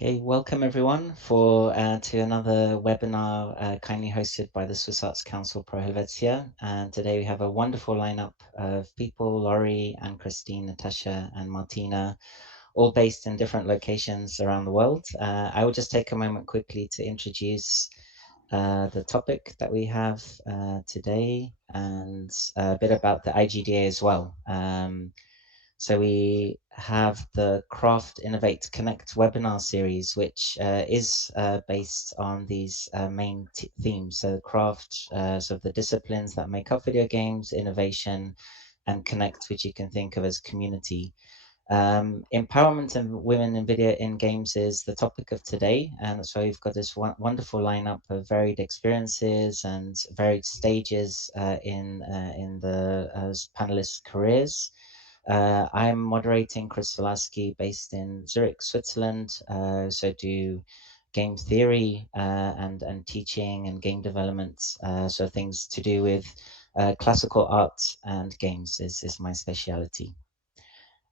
Okay, welcome everyone to another webinar kindly hosted by the Swiss Arts Council Pro Helvetia. And today we have a wonderful lineup of people, Laurie and Christine, Natasha and Martina, all based in different locations around the world. I will just take a moment quickly to introduce the topic that we have today and a bit about the IGDA as well. So we have the Craft, Innovate, Connect webinar series, which is based on these main themes. So craft, so the disciplines that make up video games, innovation, and connect, which you can think of as community. Empowerment of women in video in games is the topic of today, and so we've got this wonderful lineup of varied experiences and varied stages in the panelists' careers. I'm moderating Chris SOLARSKI based in Zurich, Switzerland. So do game theory and teaching and game development. So things to do with classical art and games is my speciality.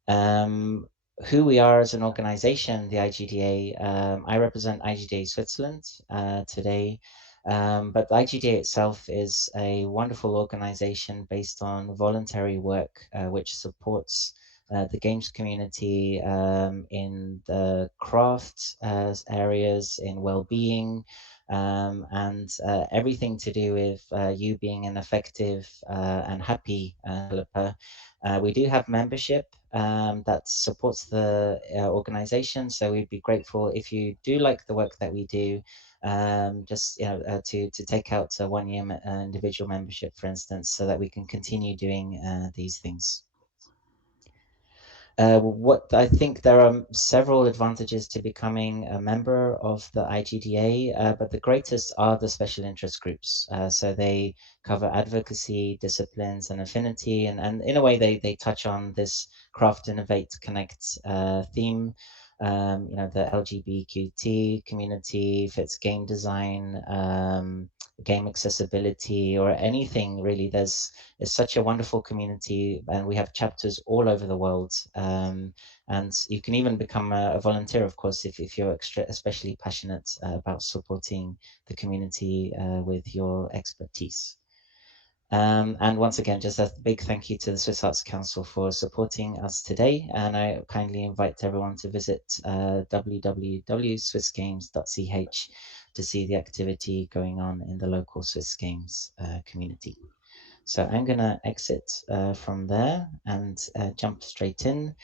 Who we are as an organization, the IGDA. I represent IGDA Switzerland today. But the IGDA itself is a wonderful organization based on voluntary work, which supports the games community in the craft areas, in well-being, and everything to do with you being an effective and happy developer. We do have membership that supports the organization, so we'd be grateful if you do like the work that we do. Just to take out a 1 year individual membership, for instance, so that we can continue doing these things. What I think there are several advantages to becoming a member of the IGDA, but the greatest are the special interest groups. So they cover advocacy, disciplines, and affinity, and in a way they touch on this craft, innovate, connect theme. The LGBTQ community, if it's game design, game accessibility, or anything really. There's such a wonderful community, and we have chapters all over the world. And you can even become a volunteer, of course, if you're especially passionate about supporting the community with your expertise. And once again, just a big thank you to the Swiss Arts Council for supporting us today. And I kindly invite everyone to visit www.swissgames.ch to see the activity going on in the local Swiss Games community. So I'm going to exit from there and jump straight in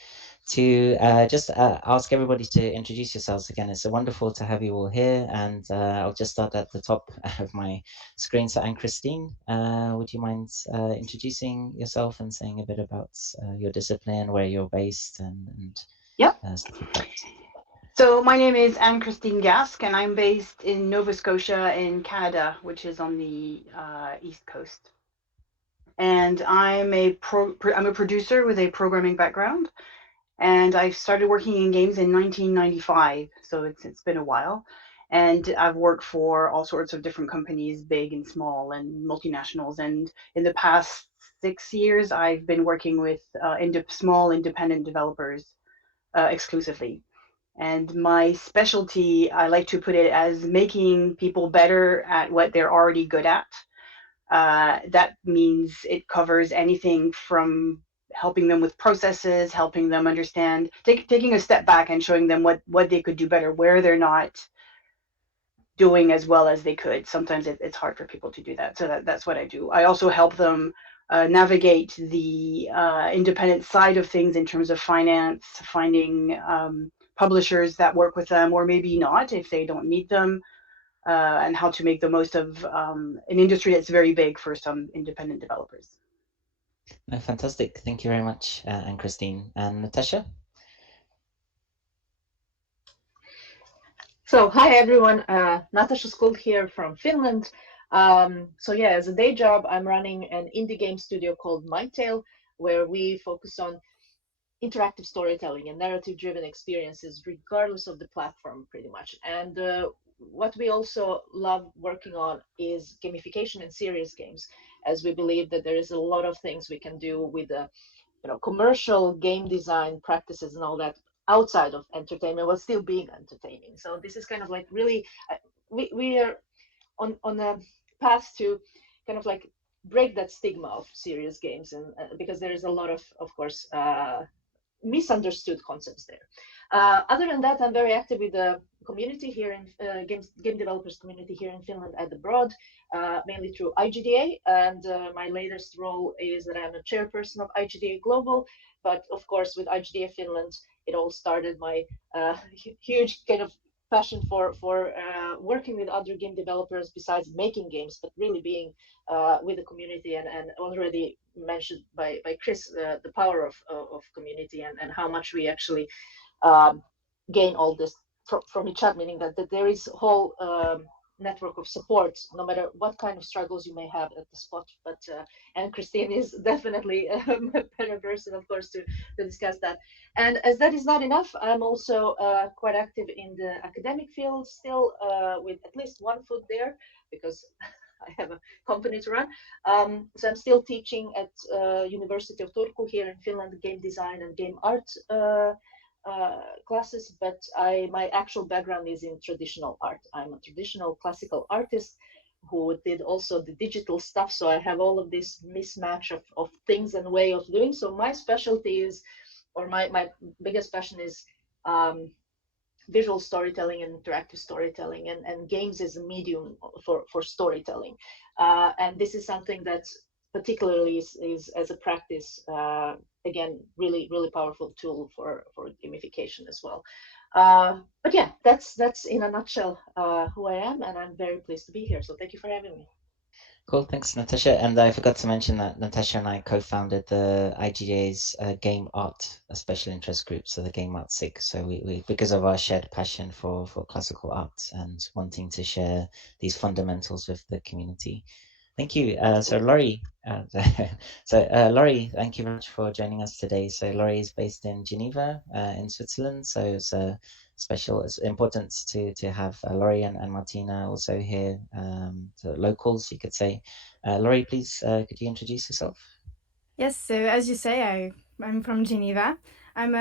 to just ask everybody to introduce yourselves again. It's wonderful to have you all here, and I'll just start at the top of my screen. So I'm Christine. Would you mind introducing yourself and saying a bit about your discipline, where you're based, and Yep. Stuff like that? So my name is Anne-Christine Gask, and I'm based in Nova Scotia in Canada, which is on the East Coast. And I'm a producer with a programming background, and I started working in games in 1995, so it's been a while. And I've worked for all sorts of different companies, big and small and multinationals. And in the past 6 years, I've been working with small independent developers exclusively. And my specialty, I like to put it as making people better at what they're already good at. That means it covers anything from helping them with processes, helping them understand, taking a step back and showing them what they could do better, where they're not doing as well as they could. Sometimes it's hard for people to do that. So that's what I do. I also help them navigate the independent side of things in terms of finance, finding publishers that work with them, or maybe not if they don't need them, and how to make the most of an industry that's very big for some independent developers. No, fantastic. Thank you very much, Anne Christine. And Natasha? So, hi everyone, Natasha SKULT here from Finland. So yeah, as a day job, I'm running an indie game studio called MiTale, where we focus on interactive storytelling and narrative-driven experiences, regardless of the platform, pretty much. And what we also love working on is gamification and serious games, as we believe that there is a lot of things we can do with commercial game design practices and all that outside of entertainment while still being entertaining. So this is kind of like really, we are on a path to kind of like break that stigma of serious games, and because there is a lot of course, misunderstood concepts there. Other than that, I'm very active with the community here in game developers community here in Finland and abroad, mainly through IGDA. And my latest role is that I'm a chairperson of IGDA Global. But of course, with IGDA Finland, it all started my huge kind of passion for working with other game developers besides making games, but really being with the community, and already mentioned by Chris, the power of community, and how much we actually um, gain all this from each other, meaning that there is a whole network of support, no matter what kind of struggles you may have at the spot. But and Christine is definitely a better person, of course, to discuss that. And as that is not enough, I'm also quite active in the academic field still, with at least one foot there, because I have a company to run. So I'm still teaching at University of Turku here in Finland, game design and game art classes, but my actual background is in traditional art. I'm a traditional classical artist who did also the digital stuff, so I have all of this mismatch of things and way of doing. So my specialty is, or my biggest passion is visual storytelling and interactive storytelling, and games as a medium for storytelling. And this is something that particularly is as a practice, again, really powerful tool for gamification as well. But yeah, that's in a nutshell who I am, and I'm very pleased to be here. So thank you for having me. Cool, thanks, Natasha. And I forgot to mention that Natasha and I co-founded the IGDA's Game Art, a special interest group, so the Game Art SIG. So we because of our shared passion for classical art and wanting to share these fundamentals with the community. Thank you. So Laurie, Laurie, thank you very much for joining us today. So Laurie is based in Geneva, in Switzerland. So it's special. It's important to have Laurie and Martina also here, so locals, you could say. Laurie, please, could you introduce yourself? Yes, so as you say, I'm from Geneva. I'm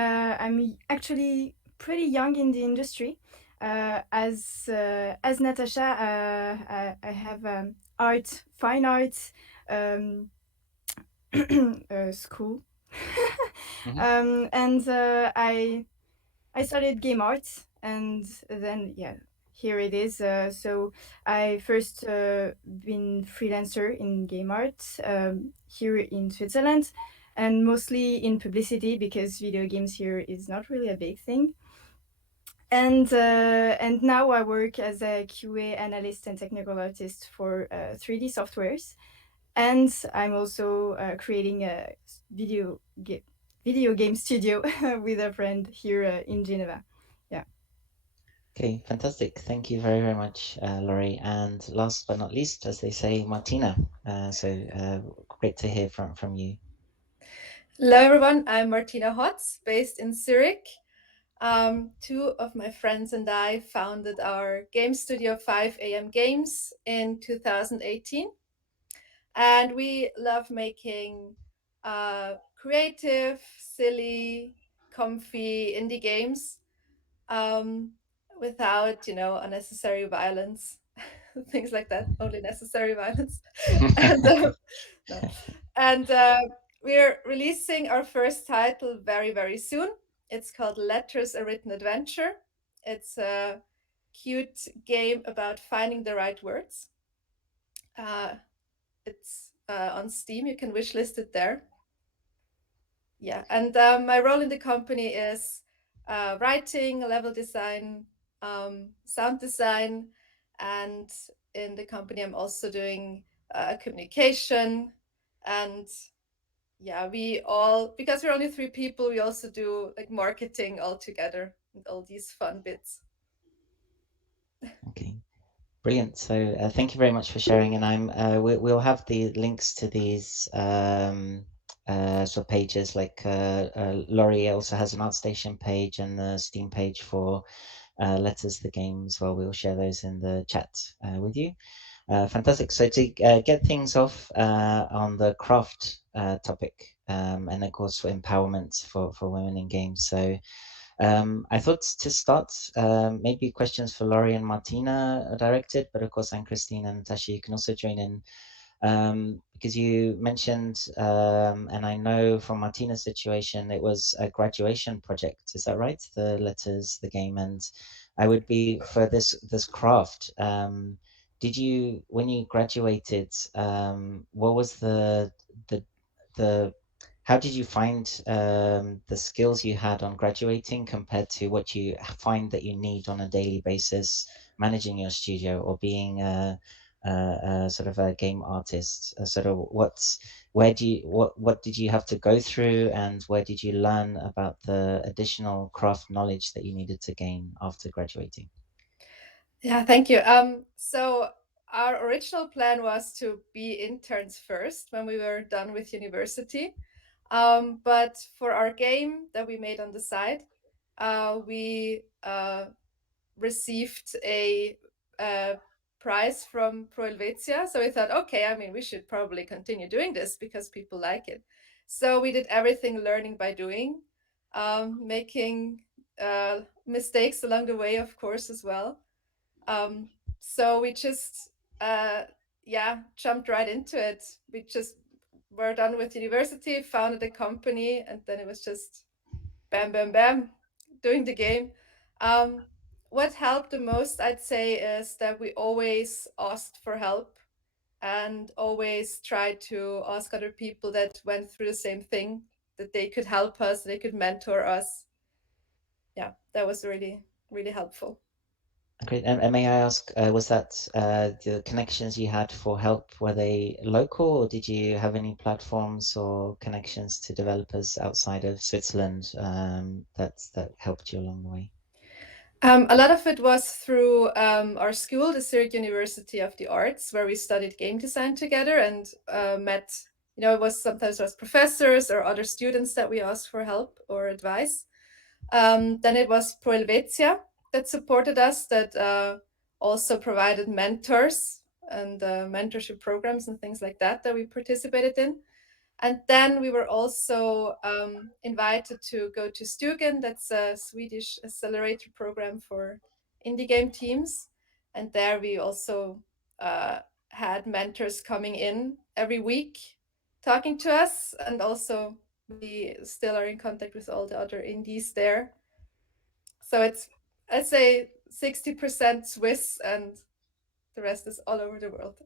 actually pretty young in the industry. As Natasha, I have fine arts school, and I studied game art, and then yeah, here it is. So I first been freelancer in game art here in Switzerland, and mostly in publicity because video games here is not really a big thing. And now I work as a QA analyst and technical artist for 3D softwares, and I'm also creating a video game studio with a friend here in Geneva. Yeah. Okay, fantastic. Thank you very, very much, Laurie. And last but not least, as they say, Martina. Great to hear from you. Hello, everyone. I'm Martina HOTZ, based in Zurich. Two of my friends and I founded our game studio 5 AM Games in 2018. And we love making creative, silly, comfy indie games without, unnecessary violence, things like that, only necessary violence. and no. and we're releasing our first title very, very soon. It's called Letters, a Written Adventure. It's a cute game about finding the right words. It's on Steam. You can wishlist it there. Yeah, and my role in the company is writing, level design, sound design, and in the company I'm also doing communication. And yeah, because we're only 3 people, we also do like marketing all together and all these fun bits. Okay. Brilliant. So thank you very much for sharing. And we'll have the links to these sort of pages. Like Laurie also has an ArtStation page and the Steam page for Letters the game as well. We'll share those in the chat with you. Fantastic. So to get things off on the craft topic, and of course for empowerment for women in games. So I thought to start, maybe questions for Laurie and Martina are directed, but of course, and Christine and Natasha, you can also join in. Because you mentioned, and I know from Martina's situation, it was a graduation project. Is that right? The letters, the game, and I would be for this craft. Did you, when you graduated, what was the the how did you find the skills you had on graduating compared to what you find that you need on a daily basis, managing your studio or being sort of a game artist? Sort of what did you have to go through, and where did you learn about the additional craft knowledge that you needed to gain after graduating? Yeah, thank you. So our original plan was to be interns first when we were done with university. But for our game that we made on the side, we received a prize from Pro Helvetia. So we thought, okay, I mean, we should probably continue doing this because people like it. So we did everything learning by doing, making mistakes along the way, of course, as well. So we just, yeah, jumped right into it. We just were done with university, founded a company, and then it was just bam, bam, bam, doing the game. Um, what helped the most, I'd say, is that we always asked for help and always tried to ask other people that went through the same thing that they could help us, they could mentor us. Yeah, that was really, really helpful. Great. And may I ask, was that the connections you had for help, were they local, or did you have any platforms or connections to developers outside of Switzerland that helped you along the way? A lot of it was through our school, the Zurich University of the Arts, where we studied game design together and met, it was sometimes it was professors or other students that we asked for help or advice. Then it was Pro Helvetia that supported us, that also provided mentors and mentorship programs and things like that we participated in. And then we were also invited to go to Stugen. That's a Swedish accelerator program for indie game teams. And there we also had mentors coming in every week talking to us. And also we still are in contact with all the other indies there. So it's, I'd say 60% Swiss and the rest is all over the world.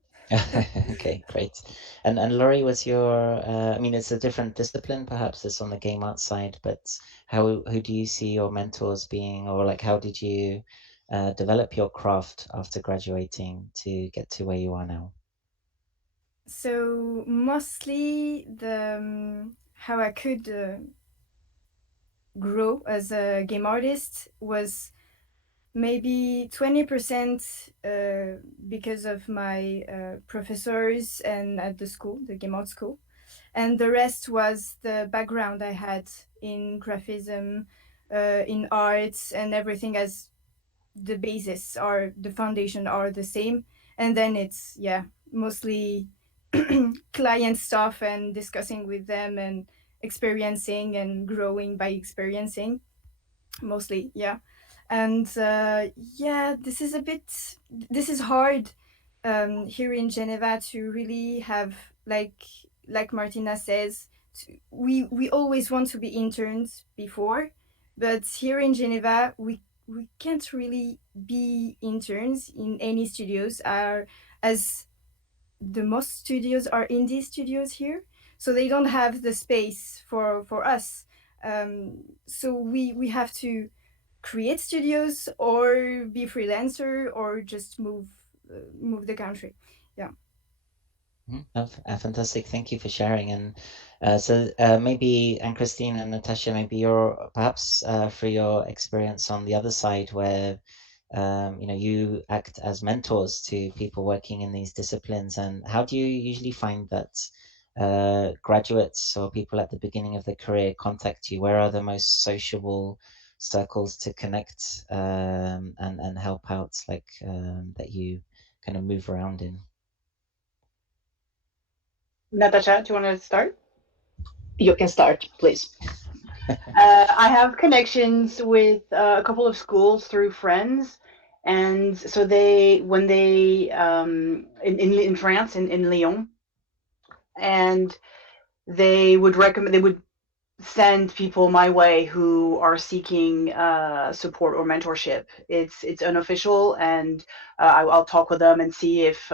Okay, great. And Laurie, was your I mean, it's a different discipline, perhaps it's on the game art side, but who do you see your mentors being, or like how did you develop your craft after graduating to get to where you are now? So mostly the how I could grow as a game artist was maybe 20% because of my professors and at the school, the game art school. And the rest was the background I had in graphism, in arts, and everything, as the basis or the foundation are the same. And then it's, yeah, mostly client stuff and discussing with them and experiencing and growing by experiencing, mostly, yeah. And yeah, this is hard here in Geneva to really have, like Martina says, we always want to be interns before, but here in Geneva we can't really be interns in any studios, are as the most studios are indie studios here, so they don't have the space for us. So we have to create studios or be freelancer or just move the country. Yeah. Fantastic. Thank you for sharing. And so maybe, and Christine and Natasha, maybe you're perhaps for your experience on the other side where you act as mentors to people working in these disciplines. And how do you usually find that graduates or people at the beginning of their career contact you? Where are the most sociable circles to connect and help out, like that you kind of move around in? Natasha, do you want to start? You can start, please. I have connections with a couple of schools through friends, and so when they in France in Lyon, and they would send people my way who are seeking support or mentorship. It's unofficial, and I'll talk with them and see if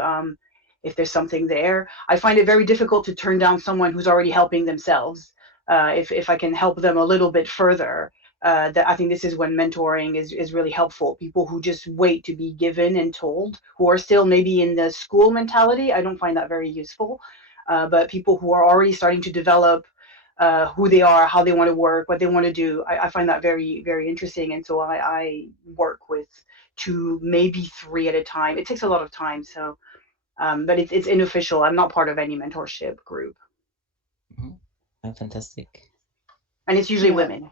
there's something there. I find it very difficult to turn down someone who's already helping themselves. If I can help them a little bit further, that I think this is when mentoring is really helpful. People who just wait to be given and told, who are still maybe in the school mentality, I don't find that very useful. But people who are already starting to develop who they are, how they want to work, what they want to do. I find that very, very interesting. And so I work with two, maybe three at a time. It takes a lot of time. So, but it's unofficial. I'm not part of any mentorship group. Mhm. Oh, fantastic. And it's usually Yeah. women.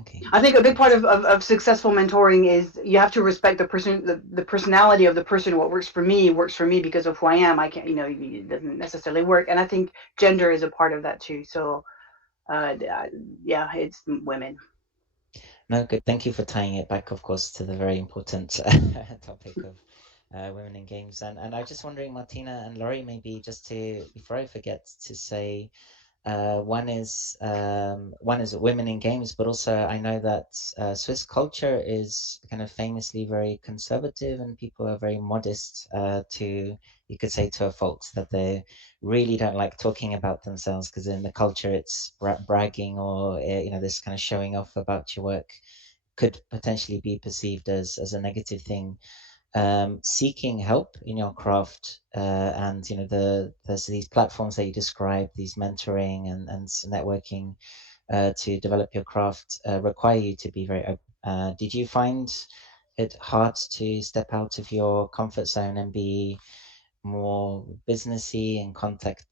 Okay. I think a big part of successful mentoring is you have to respect the personality of the person. What works for me because of who I am. I can't, it doesn't necessarily work. And I think gender is a part of that too. So, yeah, it's women. No, good. Thank you for tying it back, of course, to the very important topic of women in games. And I was just wondering, Martina and Laurie, maybe just before I forget to say, one is women in games, but also I know that Swiss culture is kind of famously very conservative, and people are very modest you could say to a fault, that they really don't like talking about themselves, because in the culture it's bragging, or this kind of showing off about your work could potentially be perceived as a negative thing. Seeking help in your craft, and there's these platforms that you describe, these mentoring and networking to develop your craft, require you to be very open. Did you find it hard to step out of your comfort zone and be more businessy and connect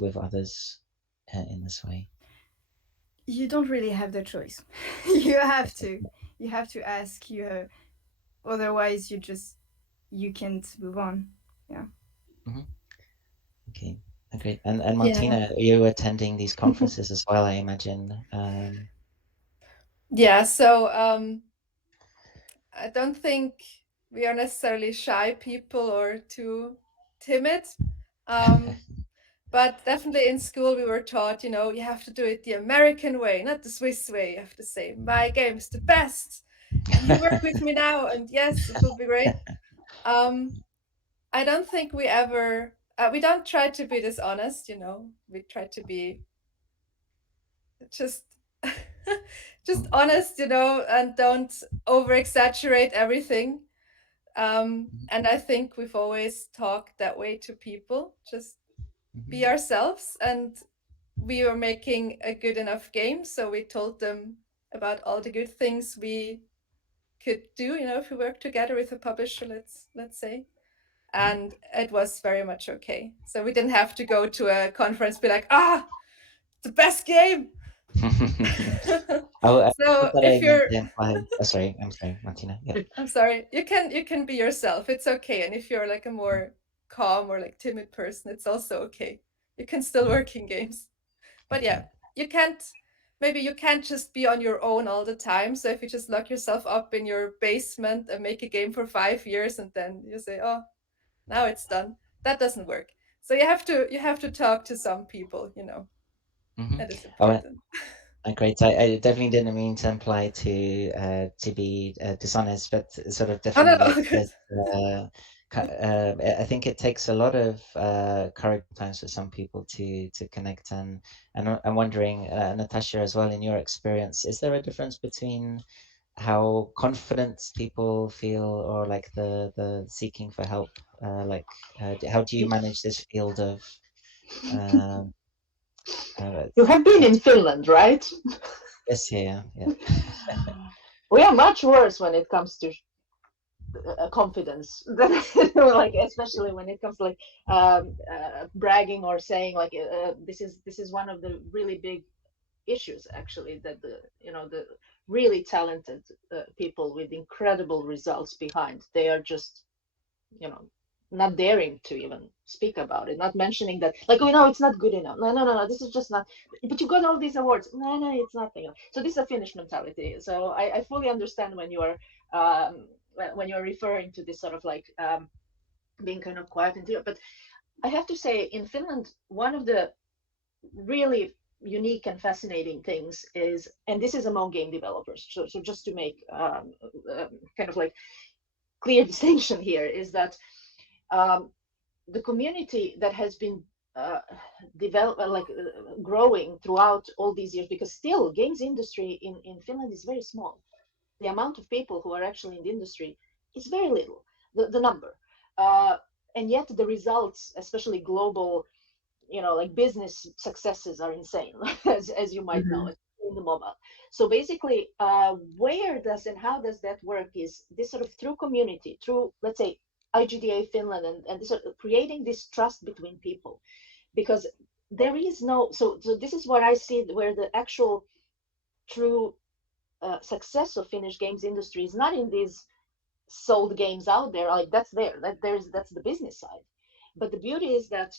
with others in this way? You don't really have the choice. you have Okay. to. You have to ask. Otherwise, you can't move on. Yeah. Mhm. Okay. Okay. And Yeah. Martina, you attending these conferences as well, I imagine. Yeah, so I don't think we are necessarily shy people or too timid. Um, but definitely in school we were taught, you have to do it the American way, not the Swiss way. You have to say, my game is the best. Can you work with me now? And yes, it will be great. Um, I don't think we don't try to be dishonest, we try to be just just honest, and don't over exaggerate everything. And I think we've always talked that way to people, just be Mhm. ourselves. And we were making a good enough game, so we told them about all the good things we could do, if we work together with a publisher, let's say. And it was very much okay. So we didn't have to go to a conference, be like, the best game. I So thought that I if meant you're to imply. Oh, sorry. I'm sorry, Martina. Yeah. I'm sorry. You can be yourself. It's okay. And if you're like a more calm or like timid person, it's also okay. You can still Mhm. work in games. But yeah, Okay. you can't maybe you can't just be on your own all the time. So if you just lock yourself up in your basement and make a game for 5 years and then you say, "Oh, now it's done." That doesn't work. So you have to talk to some people, Hmm. That is Oh, important. great. I definitely didn't mean to imply to be dishonest, but sort of Oh no, definitely like no, good. I think it takes a lot of courage sometimes for some people to connect, and I'm wondering, Natasha, as well, in your experience, is there a difference between how confident people feel, or like the seeking for help, how do you manage this field of um, You have been how in to, Finland, right? yes, yeah, yeah. We are much worse when it comes to confidence than like, especially when it comes to like bragging or saying like this is one of the really big issues actually, that the really talented people with incredible results behind, they are just you know not daring to even speak about it, not mentioning that, like, oh no, it's not good enough. No, no, no, no, this is just not. But you got all these awards. No, no, it's nothing. So this is a Finnish mentality. So I fully understand when you are when you're referring to this sort of like being kind of quiet and deal. But I have to say, in Finland, one of the really unique and fascinating things is, and this is among game developers. So just to make kind of like clear distinction here, is that the community that has been growing throughout all these years, because still games industry in Finland is very small. The amount of people who are actually in the industry is very little, the number. And yet the results, especially global, like business successes, are insane, as you might know, in the mobile. So basically, where does and how does that work is this sort of through community, through, let's say, IGDA Finland, and this sort of creating this trust between people, because there is no, so this is what I see where the actual true success of Finnish games industry is not in these sold games out there, like that's there, that's the business side. But the beauty is that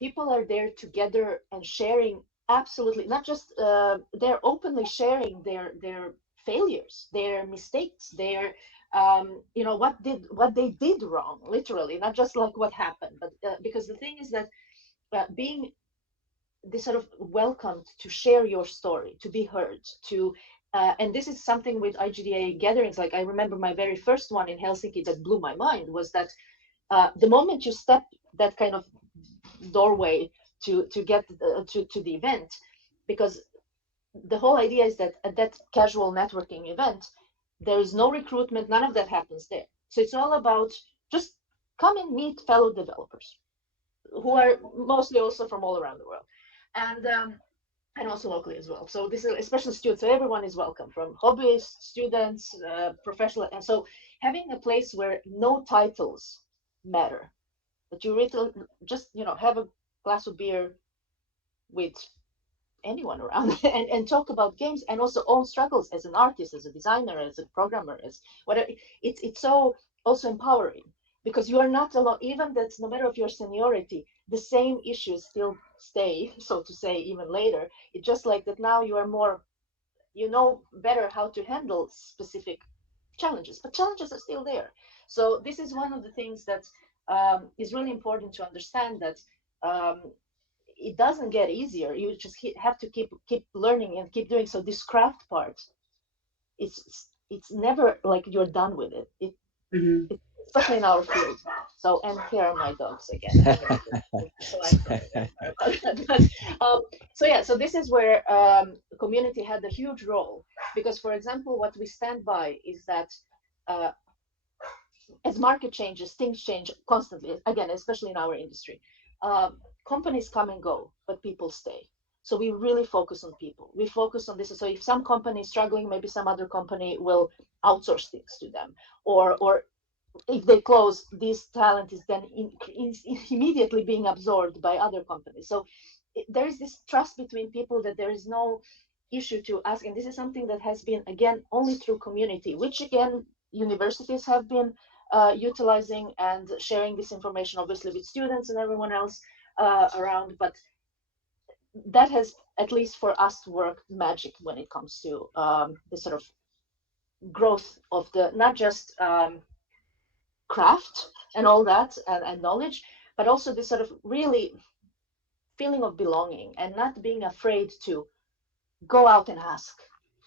people are there together and sharing, absolutely, not just they're openly sharing their failures, their mistakes, their what they did wrong, literally, not just like what happened. But because the thing is that being this sort of welcomed to share your story, to be heard, to and this is something with IGDA gatherings. Like I remember my very first one in Helsinki that blew my mind was that the moment you step that kind of doorway to get to the event, because the whole idea is that at that casual networking event, there is no recruitment, none of that happens there. So it's all about just come and meet fellow developers who are mostly also from all around the world. And also locally as well. So this is especially students. So everyone is welcome, from hobbyists, students, professional. And so having a place where no titles matter, that you really just have a glass of beer with anyone around and talk about games, and also own struggles as an artist, as a designer, as a programmer, as whatever. It's so also empowering, because you are not alone. Even that's no matter of your seniority, the same issues still stay, so to say, even later. It's just like that now you are more, better how to handle specific challenges, but challenges are still there. So this is one of the things that is really important to understand, that it doesn't get easier. You just have to keep learning and keep doing. So this craft part, it's never like you're done with it. It's especially in our field. So, and here are my dogs again. So I'm sorry about that. But, so yeah, so this is where community had a huge role, because, for example, what we stand by is that as market changes, things change constantly. Again, especially in our industry, companies come and go, but people stay. So we really focus on people. We focus on this. So if some company is struggling, maybe some other company will outsource things to them, or if they close, this talent is then immediately being absorbed by other companies. So there is this trust between people, that there is no issue to ask. And this is something that has been, again, only through community, which again, universities have been utilizing and sharing this information, obviously, with students and everyone else around. But that has, at least for us, worked magic when it comes to the sort of growth of the, not just craft and all that, and knowledge, but also this sort of really feeling of belonging, and not being afraid to go out and ask,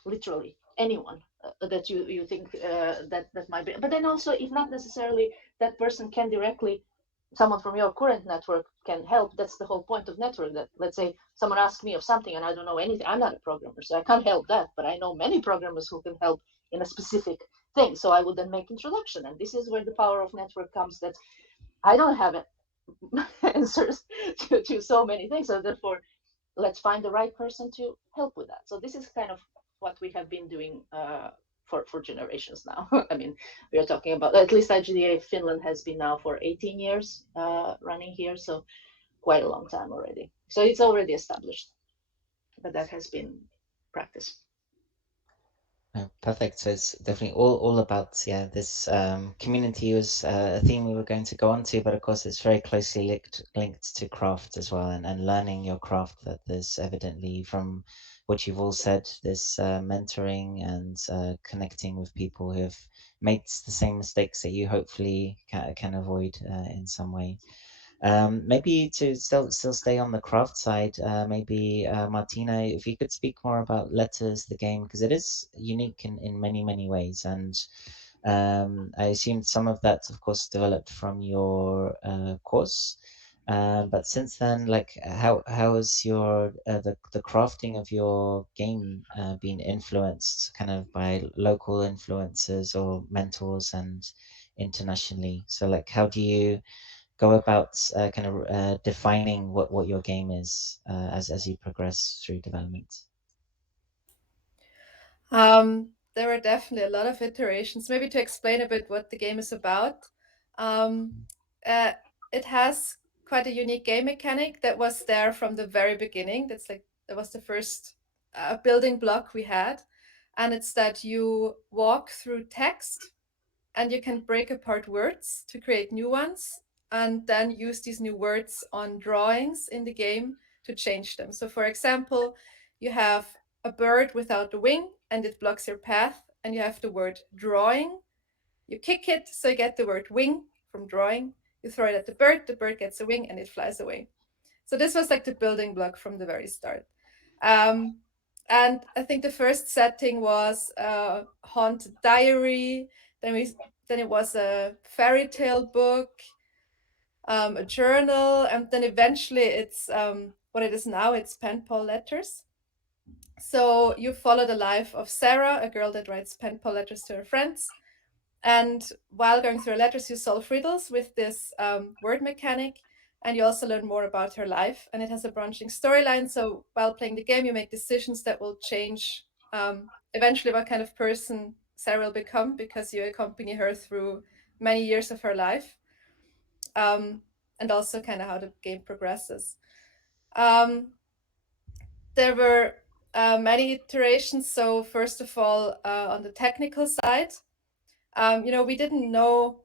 literally, anyone that you think that might be. But then also, if not necessarily that person can directly, someone from your current network can help. That's the whole point of network. That, let's say, someone asks me of something and I don't know anything. I'm not a programmer, so I can't help that. But I know many programmers who can help in a specific thing. So I would then make introduction. And this is where the power of network comes, that I don't have answers to so many things. So therefore, let's find the right person to help with that. So this is kind of what we have been doing for generations now. I mean, we are talking about, at least IGDA Finland has been now for 18 years running here, so quite a long time already. So it's already established, but that has been practice. Perfect. So it's definitely all about this community was a theme we were going to go on to, but of course it's very closely linked to craft as well, and learning your craft. That there's evidently from what you've all said, this mentoring and connecting with people who have made the same mistakes that you hopefully can avoid in some way. Maybe to still stay on the craft side, maybe Martina, if you could speak more about Letters, the game, because it is unique in many ways, and I assume some of that, of course, developed from your course. But since then, like, how has your the crafting of your game been influenced kind of by local influences or mentors and internationally? So, like, how do you go about kind of defining what your game is as you progress through development? There were definitely a lot of iterations. Maybe to explain a bit what the game is about. Um, uh, it has quite a unique game mechanic that was there from the very beginning. That was the first building block we had, and it's that you walk through text and you can break apart words to create new ones, and then use these new words on drawings in the game to change them. So, for example, you have a bird without a wing and it blocks your path, and you have the word drawing. You kick it, so you get the word wing from drawing. You throw it at the bird gets a wing and it flies away. So this was like the building block from the very start. Um, and I think the first setting was haunted diary. Then it was a fairy tale book, a journal, and then eventually it's what it is now. It's Penpal Letters. So you follow the life of Sarah, a girl that writes Penpal letters to her friends. And while going through her letters, you solve riddles with this word mechanic, and you also learn more about her life. And it has a branching storyline. So while playing the game, you make decisions that will change eventually what kind of person Sarah will become, because you accompany her through many years of her life, and also kind of how the game progresses. There were many iterations. So first of all, on the technical side, we didn't know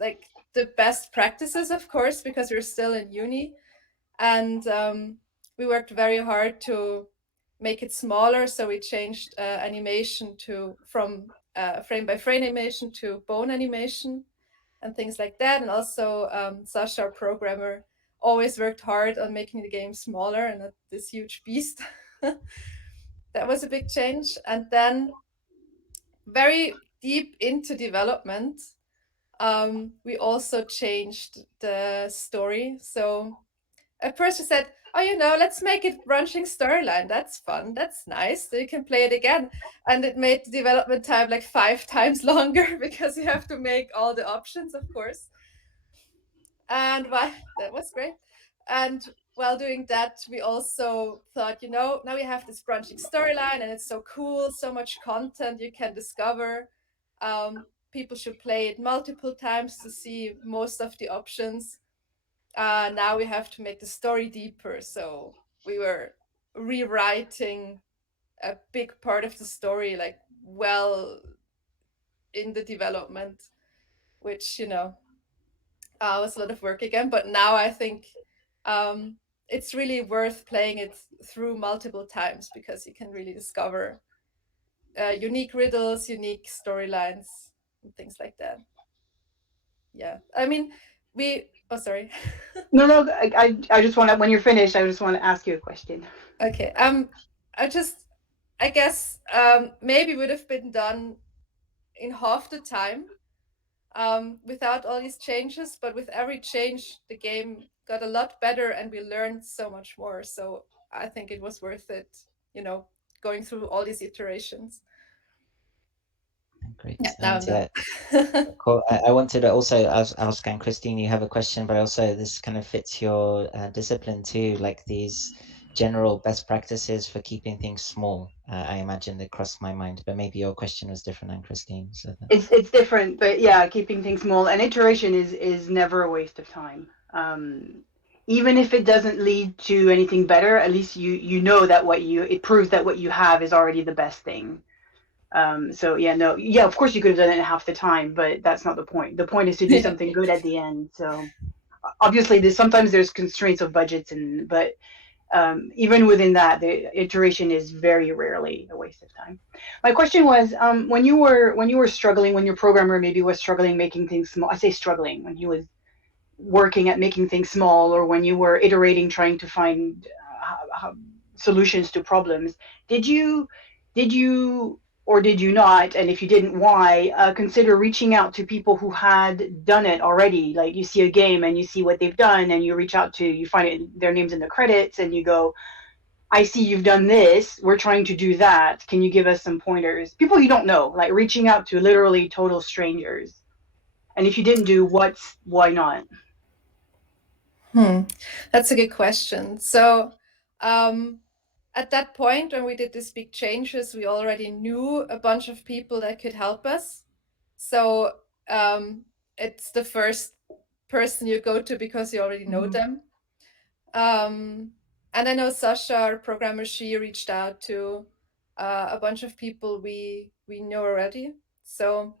like the best practices, of course, because we're still in uni, and we worked very hard to make it smaller. So we changed animation from frame by frame animation to bone animation and things like that. And also Sasha, our programmer, always worked hard on making the game smaller and not this huge beast. That was a big change. And then very deep into development, we also changed the story. So at first we said, oh, let's make it branching storyline. That's fun. That's nice. So you can play it again. And it made the development time like 5 times longer because you have to make all the options, of course. And that was great. And while doing that, we also thought, now we have this branching storyline and it's so cool, so much content you can discover. People should play it multiple times to see most of the options. Now we have to make the story deeper. So we were rewriting a big part of the story, like well in the development, which, was a lot of work again. But now I think it's really worth playing it through multiple times because you can really discover unique riddles, unique storylines, and things like that. Yeah, I mean, oh, sorry. No, I just want to, when you're finished, I just want to ask you a question. Okay. I guess maybe would have been done in half the time without all these changes, but with every change, the game got a lot better and we learned so much more. So I think it was worth it, going through all these iterations. Great. Yeah, Cool. I wanted to also ask Anne-Christine, you have a question, but also this kind of fits your discipline too, like these general best practices for keeping things small. I imagine that crossed my mind, but maybe your question was different, Anne-Christine. So it's different, but yeah, keeping things small and iteration is never a waste of time. Even if it doesn't lead to anything better, at least you know that it proves that what you have is already the best thing. So yeah, no, yeah, of course you could have done it in half the time, but that's not the point. The point is to do Yeah. something good at the end. So obviously there's constraints of budgets, but even within that, the iteration is very rarely a waste of time. My question was, when you were struggling, when your programmer maybe was struggling making things small. I say struggling when he was working at making things small, or when you were iterating, trying to find solutions to problems. Did you, did you, or did you not? And if you didn't, why? Consider reaching out to people who had done it already. Like you see a game and you see what they've done, and you reach out to, you find it, their names in the credits, and you go, I see you've done this. We're trying to do that. Can you give us some pointers? People you don't know, like reaching out to literally total strangers. And if you didn't do, why not? That's a good question. So, at that point when we did these big changes, we already knew a bunch of people that could help us. So, it's the first person you go to because you already know them. And I know Sasha, our programmer, she reached out to a bunch of people we know already. So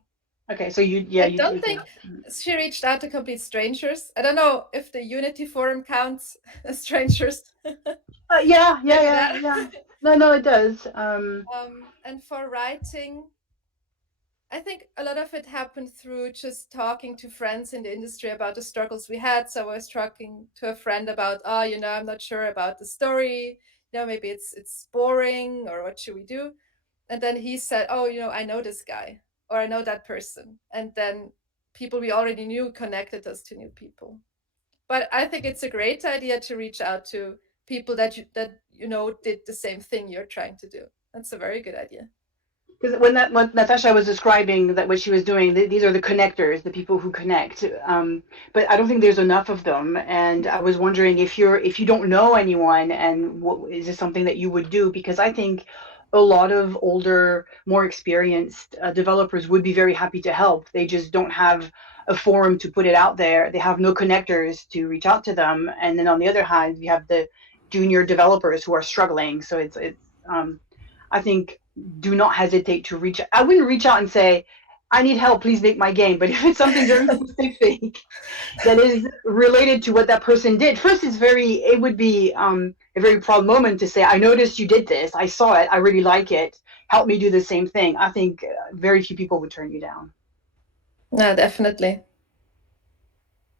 Okay, so you I don't think she reached out to complete strangers. I don't know if the Unity forum counts as strangers. yeah. No, it does. And for writing, I think a lot of it happened through just talking to friends in the industry about the struggles we had. So I was talking to a friend about, I'm not sure about the story. Maybe it's boring, or what should we do? And then he said, I know this guy, or I know that person. And then people we already knew connected us to new people. But I think it's a great idea to reach out to people that did the same thing you're trying to do. That's a very good idea. Because when Natasha was describing that what she was doing, these are the connectors, the people who connect. But I don't think there's enough of them. And I was wondering if you don't know anyone, and is this something that you would do? Because I think a lot of older, more experienced developers would be very happy to help. They just don't have a forum to put it out there. They have no connectors to reach out to them. And then on the other hand, you have the junior developers who are struggling. So it's I think, do not hesitate to reach. I wouldn't reach out and say, I need help, please make my game. But if it's something very specific that is related to what that person did, first it would be a very proud moment to say, I noticed you did this, I saw it, I really like it, help me do the same thing. I think very few people would turn you down. No, definitely.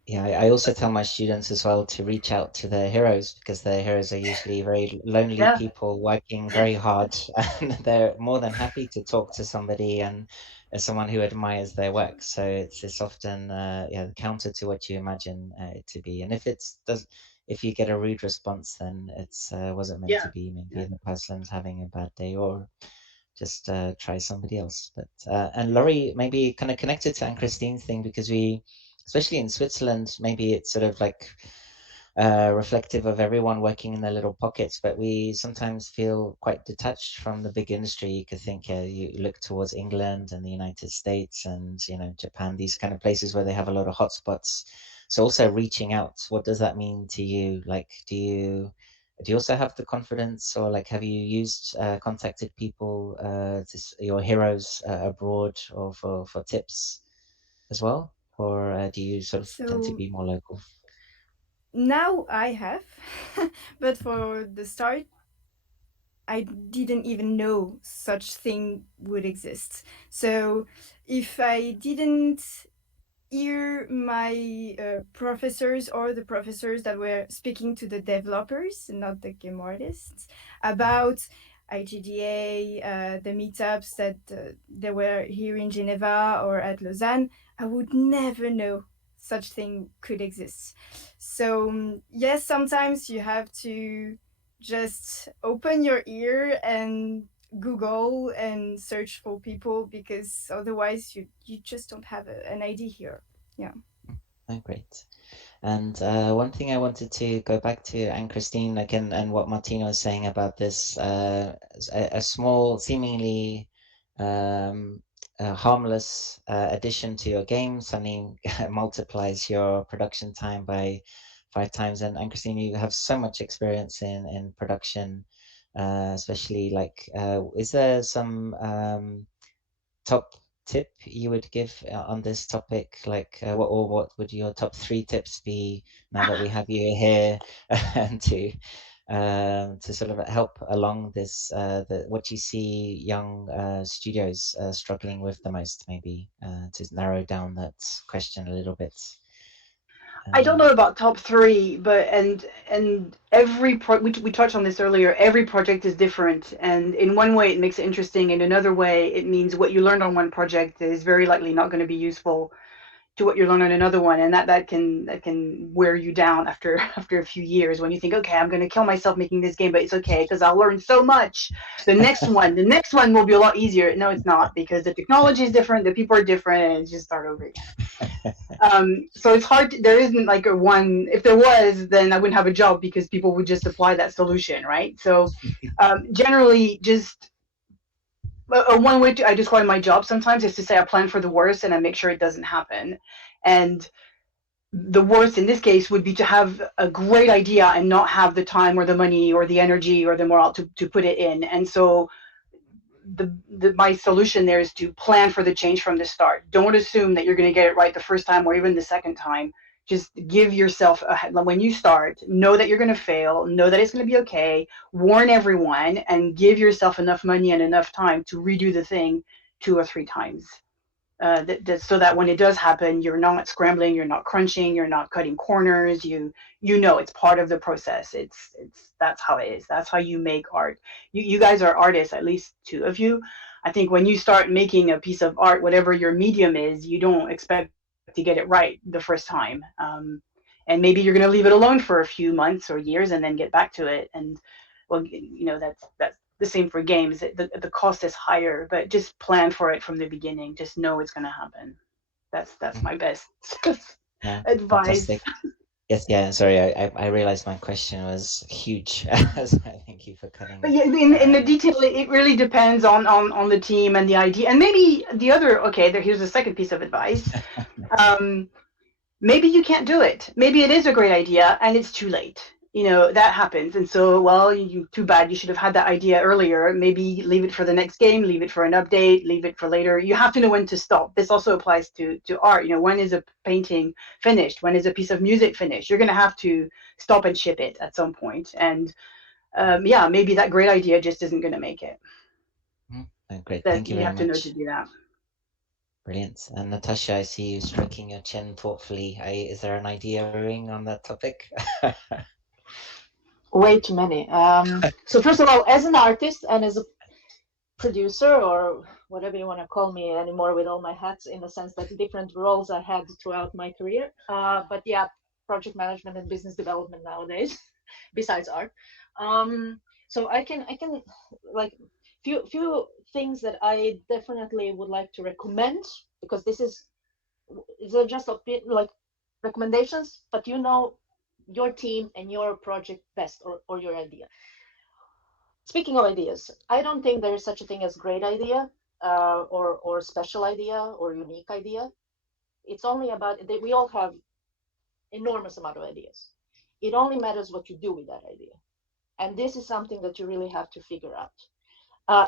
Yeah, I also tell my students as well to reach out to their heroes, because their heroes are usually very lonely people working very hard, and they're more than happy to talk to somebody and as someone who admires their work. So it's often counter to what you imagine it to be. And if you get a rude response, then it's wasn't meant to be. Maybe the person's having a bad day, or just try somebody else. But and Laurie, maybe kind of connected to Anne-Christine's thing, because we, especially in Switzerland, maybe it's sort of like reflective of everyone working in their little pockets, but we sometimes feel quite detached from the big industry. You could think you look towards England and the United States and Japan, these kind of places where they have a lot of hotspots. So also reaching out, what does that mean to you? Like, do you also have the confidence, or like have you contacted people, your heroes abroad, or for tips as well, or do you sort of tend to So be more local? now I have, but for the start, I didn't even know such thing would exist. So if I didn't hear my professors, or the professors that were speaking to the developers, not the game artists, about IGDA, the meetups that they were here in Geneva or at Lausanne, I would never know such thing could exist. So yes, sometimes you have to just open your ear and Google and search for people, because otherwise you just don't have an idea here. Yeah. Oh, great. And one thing I wanted to go back to, Anne-Christine, again, and what Martina was saying about this, a small, seemingly harmless addition to your game suddenly multiplies your production time by 5 times. And Anne-Christine, you have so much experience in production, especially like, is there some top tip you would give on this topic? Like, what would your top 3 tips be now that we have you here and to sort of help along this, what you see young studios struggling with the most, maybe to narrow down that question a little bit. I don't know about top 3, but and we touched on this earlier. Every project is different, and in one way it makes it interesting. In another way, it means what you learned on one project is very likely not going to be useful to what you learn on another one, and that can wear you down after after a few years when you think, okay, I'm going to kill myself making this game, but it's okay because I'll learn so much. The next one will be a lot easier. No, it's not, because the technology is different, the people are different, and it's just start over again. So it's hard. There isn't like a one. If there was, then I wouldn't have a job because people would just apply that solution, right? So generally, just one way I describe my job sometimes is to say I plan for the worst and I make sure it doesn't happen. And the worst in this case would be to have a great idea and not have the time or the money or the energy or the morale to put it in. And so my solution there is to plan for the change from the start. Don't assume that you're going to get it right the first time or even the second time. Just give yourself when you start, know that you're going to fail, know that it's going to be okay, warn everyone, and give yourself enough money and enough time to redo the thing 2 or 3 times. So that when it does happen, you're not scrambling, you're not crunching, you're not cutting corners. You know it's part of the process. It's that's how it is. That's how you make art. You guys are artists, at least 2 of you. I think when you start making a piece of art, whatever your medium is, you don't expect to get it right the first time. And maybe you're going to leave it alone for a few months or years and then get back to it. And well, that's the same for games. The cost is higher, but just plan for it from the beginning. Just know it's going to happen. That's my best Yeah, advice. fantastic. Yes, yeah, sorry, I realized my question was huge. So thank you for cutting. But yeah, in the detail, it really depends on the team and the idea. And maybe the other, okay, here's the second piece of advice. Maybe you can't do it. Maybe it is a great idea and it's too late. That happens. And so, well, too bad. You should have had that idea earlier. Maybe leave it for the next game, leave it for an update, leave it for later. You have to know when to stop. This also applies to art. When is a painting finished? When is a piece of music finished? You're going to have to stop and ship it at some point. And yeah, maybe that great idea just isn't going to make it. Great. That Thank you you very have to know much. to do that. Brilliant. And Natasha, I see you stroking your chin thoughtfully. Is there an idea ring on that topic? Way too many. So first of all, as an artist and as a producer, or whatever you want to call me anymore, with all my hats, in the sense that different roles I had throughout my career. But yeah, project management and business development nowadays, besides art. So I can like few things that I definitely would like to recommend, because these are just like recommendations, but your team and your project best, or your idea. Speaking of ideas, I don't think there is such a thing as great idea, or special idea, or unique idea. It's only about that we all have enormous amount of ideas. It only matters what you do with that idea, and this is something that you really have to figure out.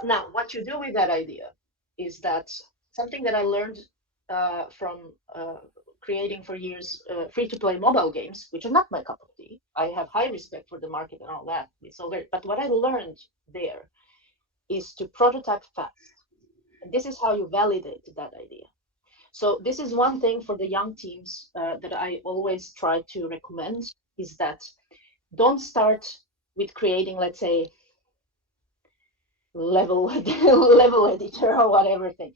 Now, what you do with that idea is that something that I learned from creating for years free-to-play mobile games, which are not my cup of tea. I have high respect for the market and all that. It's all great. But what I learned there is to prototype fast. And this is how you validate that idea. So this is one thing for the young teams that I always try to recommend, is that don't start with creating, let's say, level editor or whatever thing.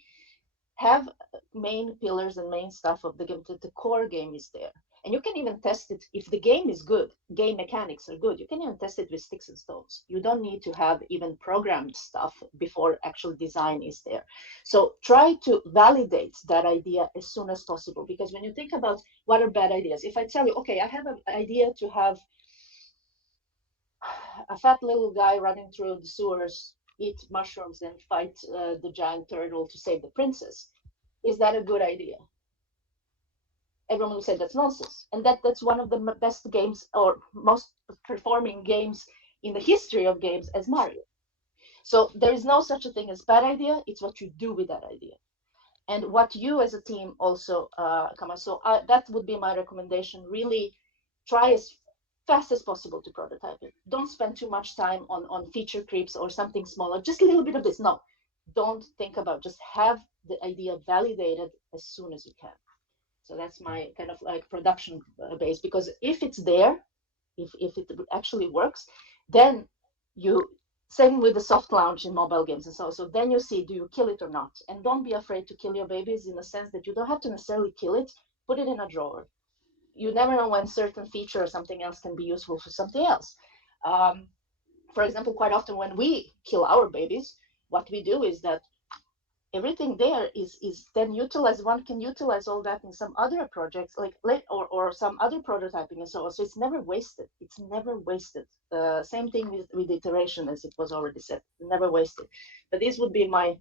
Have main pillars and main stuff of the game. The core game is there, and you can even test it. If the game is good, game mechanics are good, you can even test it with sticks and stones. You don't need to have even programmed stuff before actual design is there. So try to validate that idea as soon as possible, because when you think about what are bad ideas, if I tell you, okay, I have an idea to have a fat little guy running through the sewers, eat mushrooms, and fight the giant turtle to save the princess. Is that a good idea? Everyone will say that's nonsense. And that's one of the best games, or most performing games in the history of games, as Mario. So there is no such a thing as bad idea. It's what you do with that idea. and what you as a team also come on. So that would be my recommendation. Really try as fast as possible to prototype it. Don't spend too much time on feature creeps or something smaller, just a little bit of this. No, don't think about, just have the idea validated as soon as you can. So that's my kind of like production base, because if it's there, if it actually works, then you, same with the soft launch in mobile games and so then you see, do you kill it or not? And don't be afraid to kill your babies, in the sense that you don't have to necessarily kill it. Put it in a drawer. You never know when certain feature or something else can be useful for something else. For example, quite often when we kill our babies, what we do is that everything there is then utilized. One can utilize all that in some other projects, like or some other prototyping and so on. So it's never wasted. It's never wasted. Same thing with iteration, as it was already said. Never wasted. But this would be my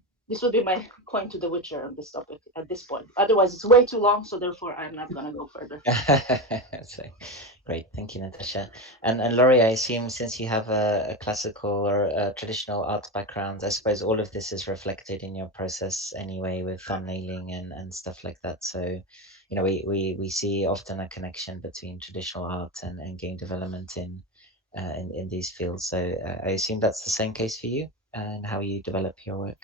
coin to the Witcher on this topic at this point. Otherwise, it's way too long. So therefore, I'm not going to go further. So, great, thank you, Natasha. And Laurie, I assume since you have a classical or a traditional art background, I suppose all of this is reflected in your process anyway, with thumbnailing and stuff like that. So, you know, we see often a connection between traditional art and game development in these fields. So I assume that's the same case for you and how you develop your work.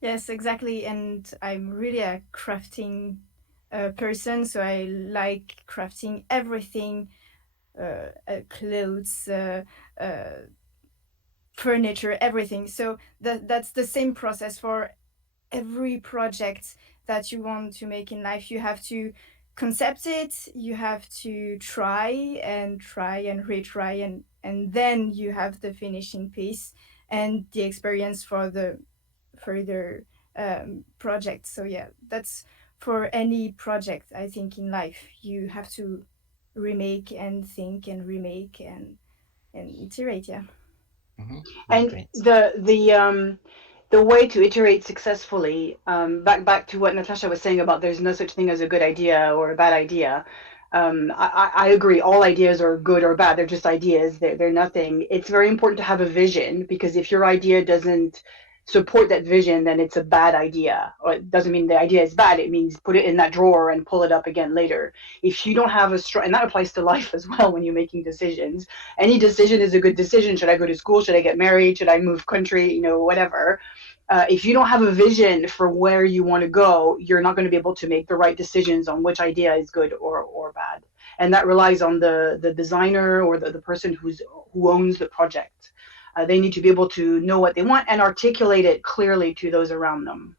Yes, exactly. And I'm really a crafting person, so I like crafting everything, clothes, furniture, everything. So that's the same process for every project that you want to make in life. You have to concept it, you have to try and retry, and then you have the finishing piece and the experience for the further project. So yeah, that's for any project. I think in life you have to remake and think and remake and iterate. Yeah. Mm-hmm. And Great. the way to iterate successfully, back to what Natasha was saying about there's no such thing as a good idea or a bad idea. I agree. All ideas are good or bad. They're just ideas. They're nothing. It's very important to have a vision, because if your idea doesn't support that vision, then it's a bad idea. Or it doesn't mean the idea is bad. It means put it in that drawer and pull it up again later. If you don't have a strong, and that applies to life as well when you're making decisions. Any decision is a good decision. Should I go to school? Should I get married? Should I move country? You know, whatever. If you don't have a vision for where you want to go, you're not going to be able to make the right decisions on which idea is good or bad. And that relies on the designer or the person who owns the project. They need to be able to know what they want and articulate it clearly to those around them.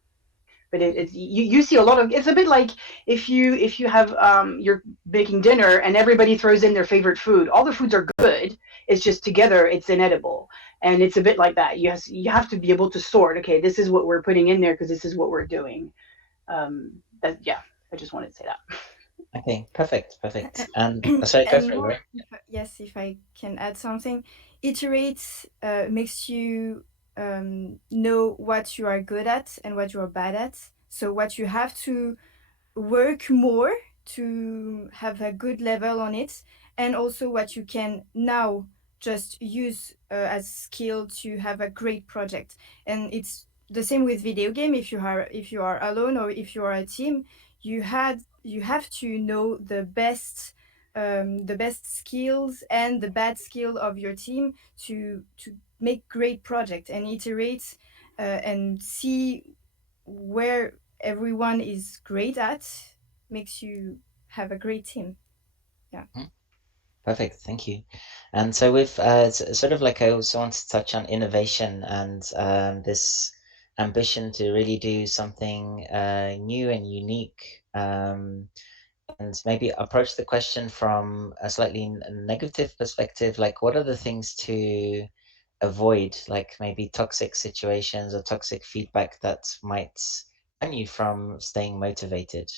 But you see a lot of, it's a bit like if you have you're baking dinner and everybody throws in their favorite food. All the foods are good. It's just together it's inedible. And it's a bit like that. You have to be able to sort. Okay, this is what we're putting in there because this is what we're doing. Yeah, I just wanted to say that. Okay, perfect. And sorry, go for it, Laurie. Yes, if I can add something, iterate makes you know what you are good at and what you are bad at. So what you have to work more to have a good level on it, and also what you can now just use as skill to have a great project. And it's the same with video game. If you are alone or if you are a team, you have to know the best skills and the bad skill of your team to make great project and iterate and see where everyone is great at, makes you have a great team. Yeah. Perfect, thank you. And so with sort of like I also want to touch on innovation and this ambition to really do something new and unique, and maybe approach the question from a slightly negative perspective, like what are the things to avoid, like maybe toxic situations or toxic feedback that might prevent you from staying motivated?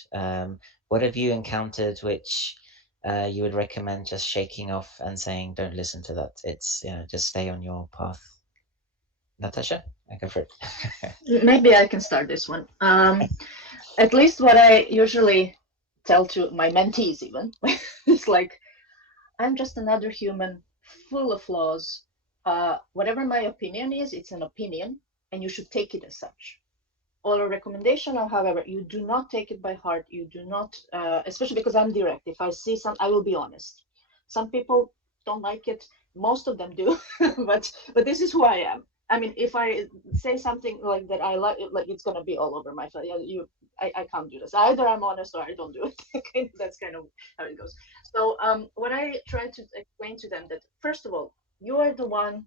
What have you encountered which you would recommend just shaking off and saying, don't listen to that? It's, you know, just stay on your path. Natasha, I go for it. Maybe I can start this one. At least what I usually tell to my mentees even is like, I'm just another human full of flaws. Whatever my opinion is, it's an opinion and you should take it as such. or a recommendation, or however, you do not take it by heart. You do not, especially because I'm direct. If I see some, I will be honest. Some people don't like it. Most of them do, but this is who I am. I mean, if I say something like that, I like it's gonna be all over my face. I can't do this. Either I'm honest or I don't do it. That's kind of how it goes. So what I try to explain to them that first of all, you are the one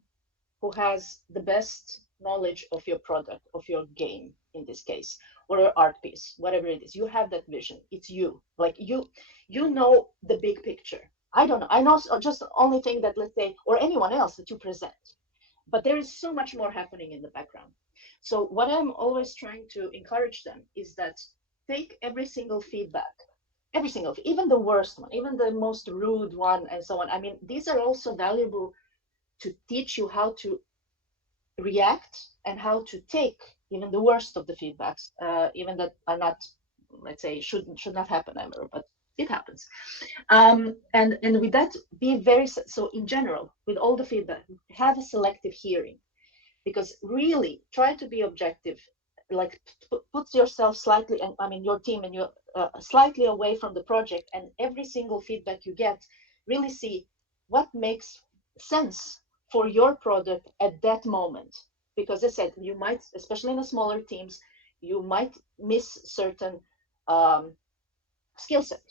who has the best knowledge of your product, of your game in this case, or your art piece, whatever it is. You have that vision. It's you. Like you know the big picture. I don't know. I know just the only thing that, let's say, or anyone else that you present. But there is so much more happening in the background. So what I'm always trying to encourage them is that take every single feedback, every single, even the worst one, even the most rude one, and so on. I mean, these are also valuable to teach you how to react and how to take even the worst of the feedbacks, even that are not, let's say, should not happen ever, but it happens. And with that, be very, so in general, with all the feedback, have a selective hearing, because really try to be objective, like put yourself slightly, and I mean your team and your slightly away from the project, and every single feedback you get, really see what makes sense for your product at that moment. Because as I said, you might, especially in the smaller teams, you might miss certain skill set.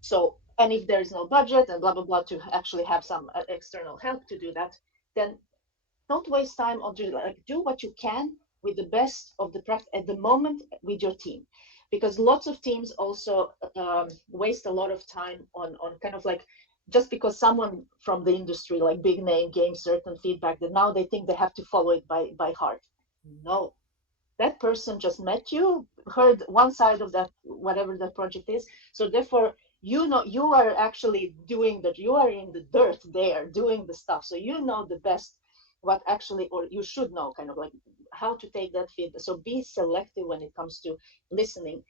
So, and if there is no budget and blah blah blah to actually have some external help to do that, then don't waste time on do what you can with the best of the practice at the moment with your team, because lots of teams also waste a lot of time on kind of like, just because someone from the industry, like big name, gave certain feedback, that now they think they have to follow it by heart. No, that person just met you, heard one side of that, whatever that project is. So therefore, you know, you are actually doing that, you are in the dirt there doing the stuff. So you know the best what actually, or you should know kind of like how to take that feedback. So be selective when it comes to listening,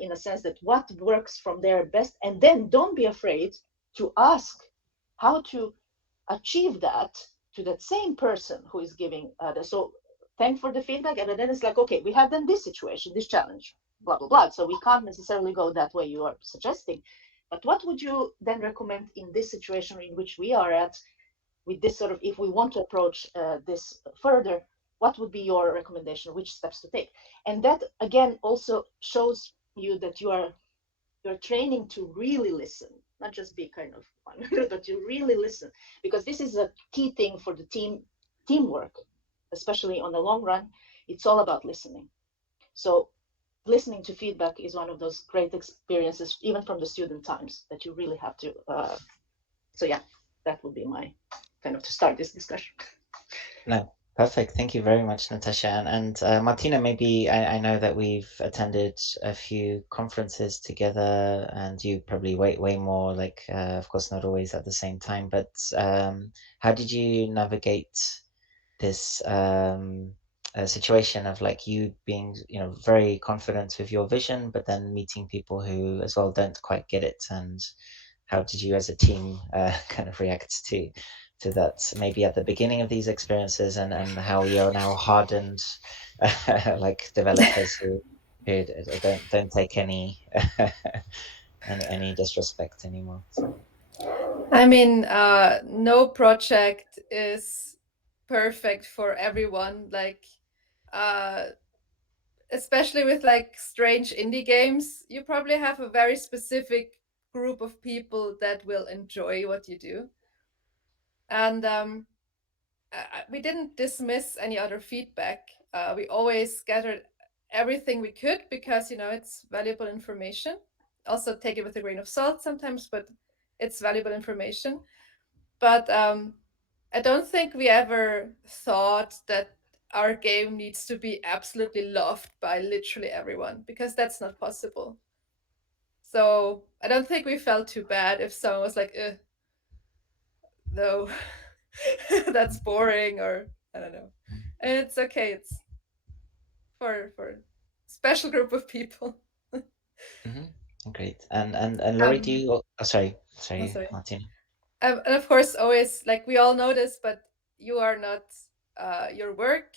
in a sense that what works from their best, and then don't be afraid to ask how to achieve that to that same person who is giving so thank for the feedback, and then it's like, okay, we have then this situation, this challenge, blah blah blah. So we can't necessarily go that way you are suggesting, but what would you then recommend in this situation in which we are at, with this sort of, if we want to approach this further, what would be your recommendation, which steps to take? And that again also shows you that you're training to really listen, not just be kind of fun, but you really listen, because this is a key thing for the teamwork, especially on the long run. It's all about listening. So listening to feedback is one of those great experiences, even from the student times, that you really have to. So yeah, that would be my kind of to start this discussion. No, perfect. Thank you very much, Natasha. And Martina, maybe I know that we've attended a few conferences together, and you probably way more, like, of course, not always at the same time, but how did you navigate this situation of like you being, you know, very confident with your vision, but then meeting people who as well don't quite get it, and how did you as a team kind of react to that maybe at the beginning of these experiences, and how you're now hardened like developers who don't take any any disrespect anymore. So. I mean, no project is perfect for everyone. Like, especially with like strange indie games, you probably have a very specific group of people that will enjoy what you do. And we didn't dismiss any other feedback. We always gathered everything we could because, you know, it's valuable information. Also take it with a grain of salt sometimes, but it's valuable information. But I don't think we ever thought that our game needs to be absolutely loved by literally everyone, because that's not possible. So I don't think we felt too bad if someone was like, no, that's boring, or I don't know. And it's okay. It's for special group of people. Mm-hmm. Great. And Laurie, do you? Oh, sorry, Oh, sorry. Martina. And of course, always, like, we all know this, but you are not your work.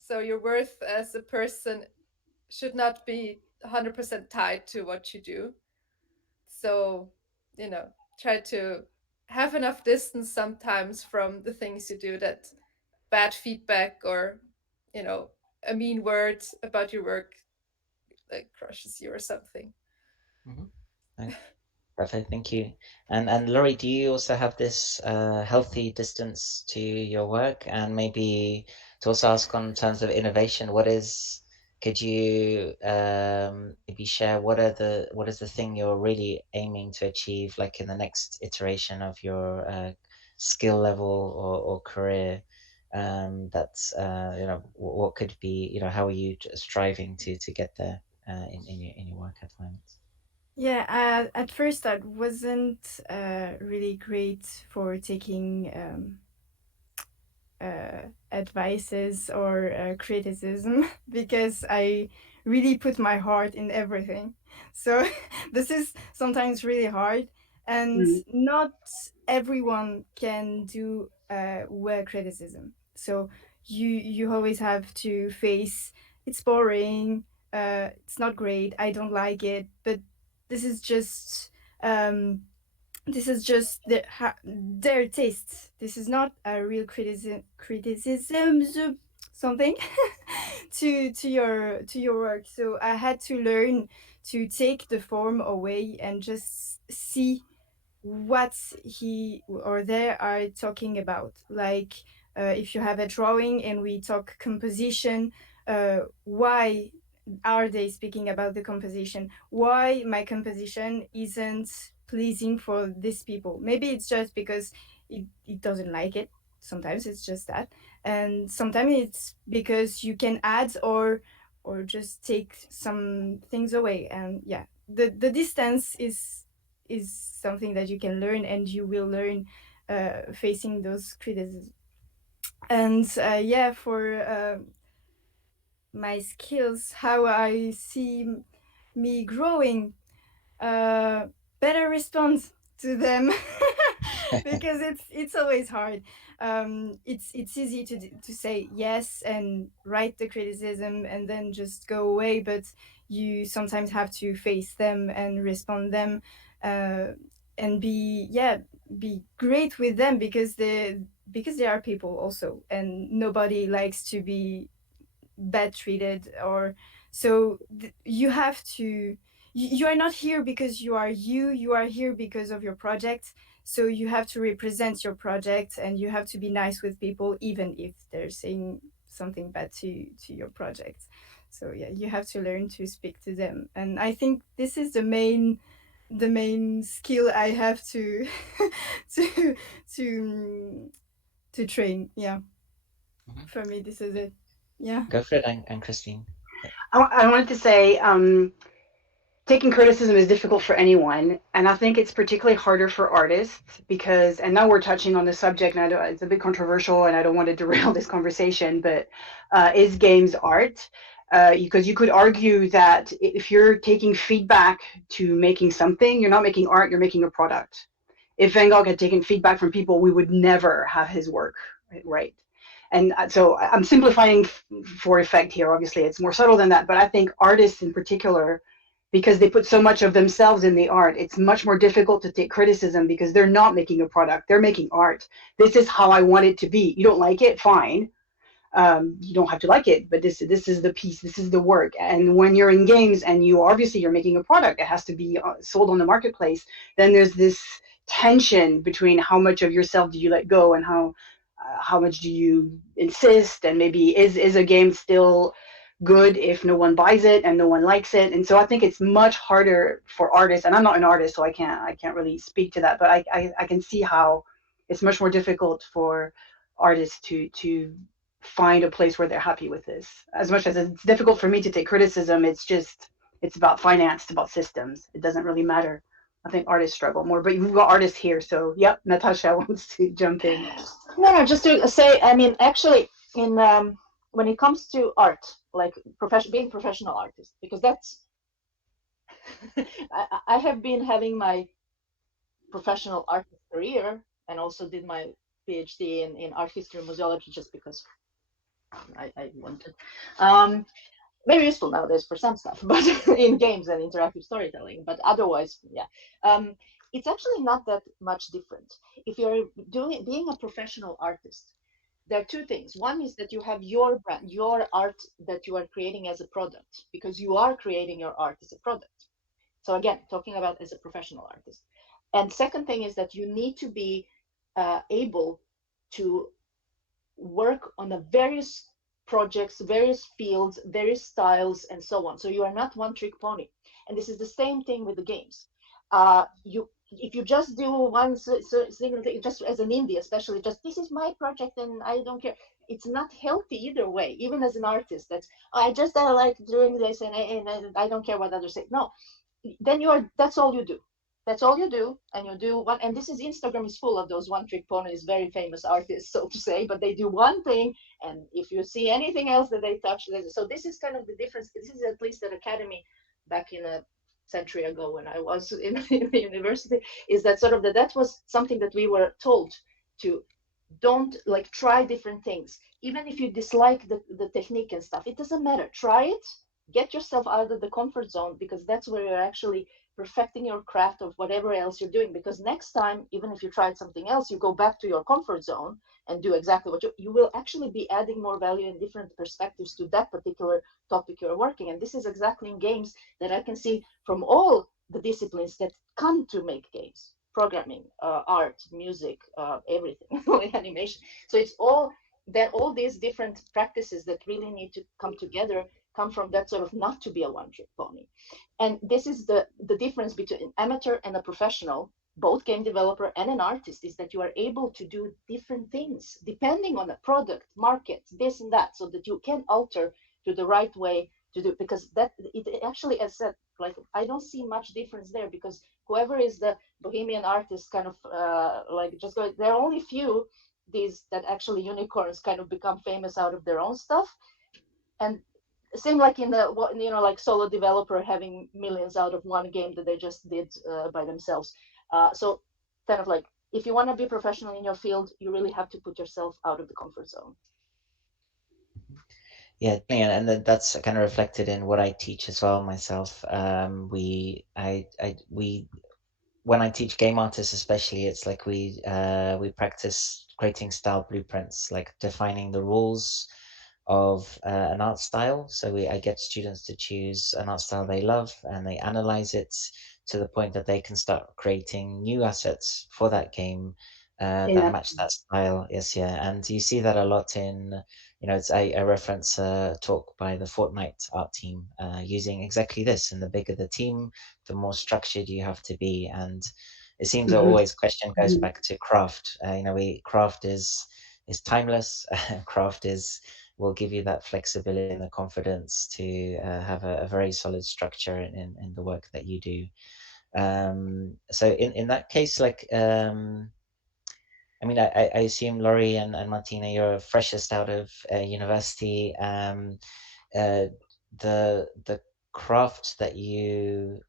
So your worth as a person should not be 100% tied to what you do. So, you know, try to have enough distance sometimes from the things you do, that bad feedback or, you know, a mean word about your work like crushes you or something. Mm-hmm. Perfect, thank you. And Laurie, do you also have this healthy distance to your work? And maybe to also ask on terms of innovation, could you maybe share what is the thing you're really aiming to achieve, like in the next iteration of your skill level or career? That's you know, what could be, you know, how are you striving to get there in your work at the moment? Yeah, at first I wasn't really great for taking advices or criticism because I really put my heart in everything. So this is sometimes really hard, and Mm. not everyone can do well criticism. So you always have to face it's boring, it's not great, I don't like it, but this is just um, their taste. This is not a real criticism something to your work. So I had to learn to take the form away and just see what he or they are talking about. Like if you have a drawing and we talk composition, why are they speaking about the composition? Why my composition isn't pleasing for these people? Maybe it's just because it doesn't like it. Sometimes it's just that, and sometimes it's because you can add or just take some things away. And yeah, the distance is something that you can learn, and you will learn facing those criticisms. And yeah, for my skills, how I see me growing, uh, better respond to them because it's always hard. It's easy to say yes and write the criticism and then just go away, but you sometimes have to face them and respond them, uh, and be great with them because they are people also, and nobody likes to be bad treated. Or so you have to you are not here because you are here because of your project. So you have to represent your project, and you have to be nice with people even if they're saying something bad to your project. So yeah, you have to learn to speak to them, and I think this is the main skill I have to to to to train. Yeah, Mhm. for me this is it. Yeah. Go for it, and Christine. I wanted to say, taking criticism is difficult for anyone, and I think it's particularly harder for artists because, and now we're touching on the subject, and it's a bit controversial, and I don't want to derail this conversation, but is games art? Because you could argue that if you're taking feedback to making something, you're not making art, you're making a product. If Van Gogh had taken feedback from people, we would never have his work, right? And so I'm simplifying for effect here. Obviously, it's more subtle than that, but I think artists in particular, because they put so much of themselves in the art, it's much more difficult to take criticism because they're not making a product, they're making art. This is how I want it to be. You don't like it, fine. You don't have to like it, but this is the piece, this is the work. And when you're in games and you obviously you're making a product, it has to be sold on the marketplace. Then there's this tension between how much of yourself do you let go and how much do you insist, and maybe is a game still good if no one buys it and no one likes it. And so I think it's much harder for artists, and I'm not an artist, so I can't really speak to that, but I can see how it's much more difficult for artists to find a place where they're happy with this. As much as it's difficult for me to take criticism, it's about finance, it's about systems. It doesn't really matter. I think artists struggle more, but you've got artists here, so yep, Natasha wants to jump in. No, just to say, I mean, actually, in when it comes to art, like being professional artist, because that's I have been having my professional artist career and also did my PhD in art history and museology just because I wanted. Um, very useful nowadays for some stuff, but in games and interactive storytelling. But otherwise, yeah, um, it's actually not that much different. If you're doing being a professional artist, there are two things. One is that you have your brand, your art that you are creating as a product, because you are creating your art as a product. So again, talking about as a professional artist. And second thing is that you need to be able to work on a various projects, various fields, various styles, and so on. So you are not one trick pony. And this is the same thing with the games. You if you just do one single thing, just as an indie, especially, just this is my project and I don't care. It's not healthy either way. Even as an artist, that's I just like doing this and I don't care what others say. No, then that's all you do. That's all you do, and you do one. And this is Instagram is full of those one trick ponies, very famous artists, so to say. But they do one thing, and if you see anything else that they touch, so this is kind of the difference. This is at least at academy back in a century ago when I was in the university. Is that sort of that was something that we were told to don't like try different things even if you dislike the technique and stuff. It doesn't matter, try it, get yourself out of the comfort zone, because that's where you're actually perfecting your craft of whatever else you're doing. Because next time, even if you tried something else, you go back to your comfort zone and do exactly what you will actually be adding more value and different perspectives to that particular topic you're working. And this is exactly in games that I can see from all the disciplines that come to make games: programming, art, music, everything, animation. So it's all that all these different practices that really need to come together come from that sort of not to be a one trick pony. And this is the difference between an amateur and a professional, both game developer and an artist, is that you are able to do different things depending on the product, market, this and that, so that you can alter to the right way to do, because that it actually, as said, like I don't see much difference there, because whoever is the bohemian artist kind of like just go, there are only few these that actually unicorns kind of become famous out of their own stuff. And same like in the like solo developer having millions out of one game that they just did by themselves. So kind of like, if you want to be professional in your field, you really have to put yourself out of the comfort zone. Yeah, and that's kind of reflected in what I teach as well myself. We when I teach game artists, especially, it's like we practice creating style blueprints, like defining the rules of an art style. So I get students to choose an art style they love, and they analyze it to the point that they can start creating new assets for that game that Yeah. match that style. Yes, yeah, and you see that a lot in, it's I reference a talk by the Fortnite art team using exactly this. And the bigger the team, the more structured you have to be. And it seems that Mhm. always question goes back to craft. Craft is timeless. Craft is will give you that flexibility and the confidence to have a very solid structure in the work that you do. So in that case, like I mean, I assume Laurie and Martina, you're freshest out of university. Uh, the craft that you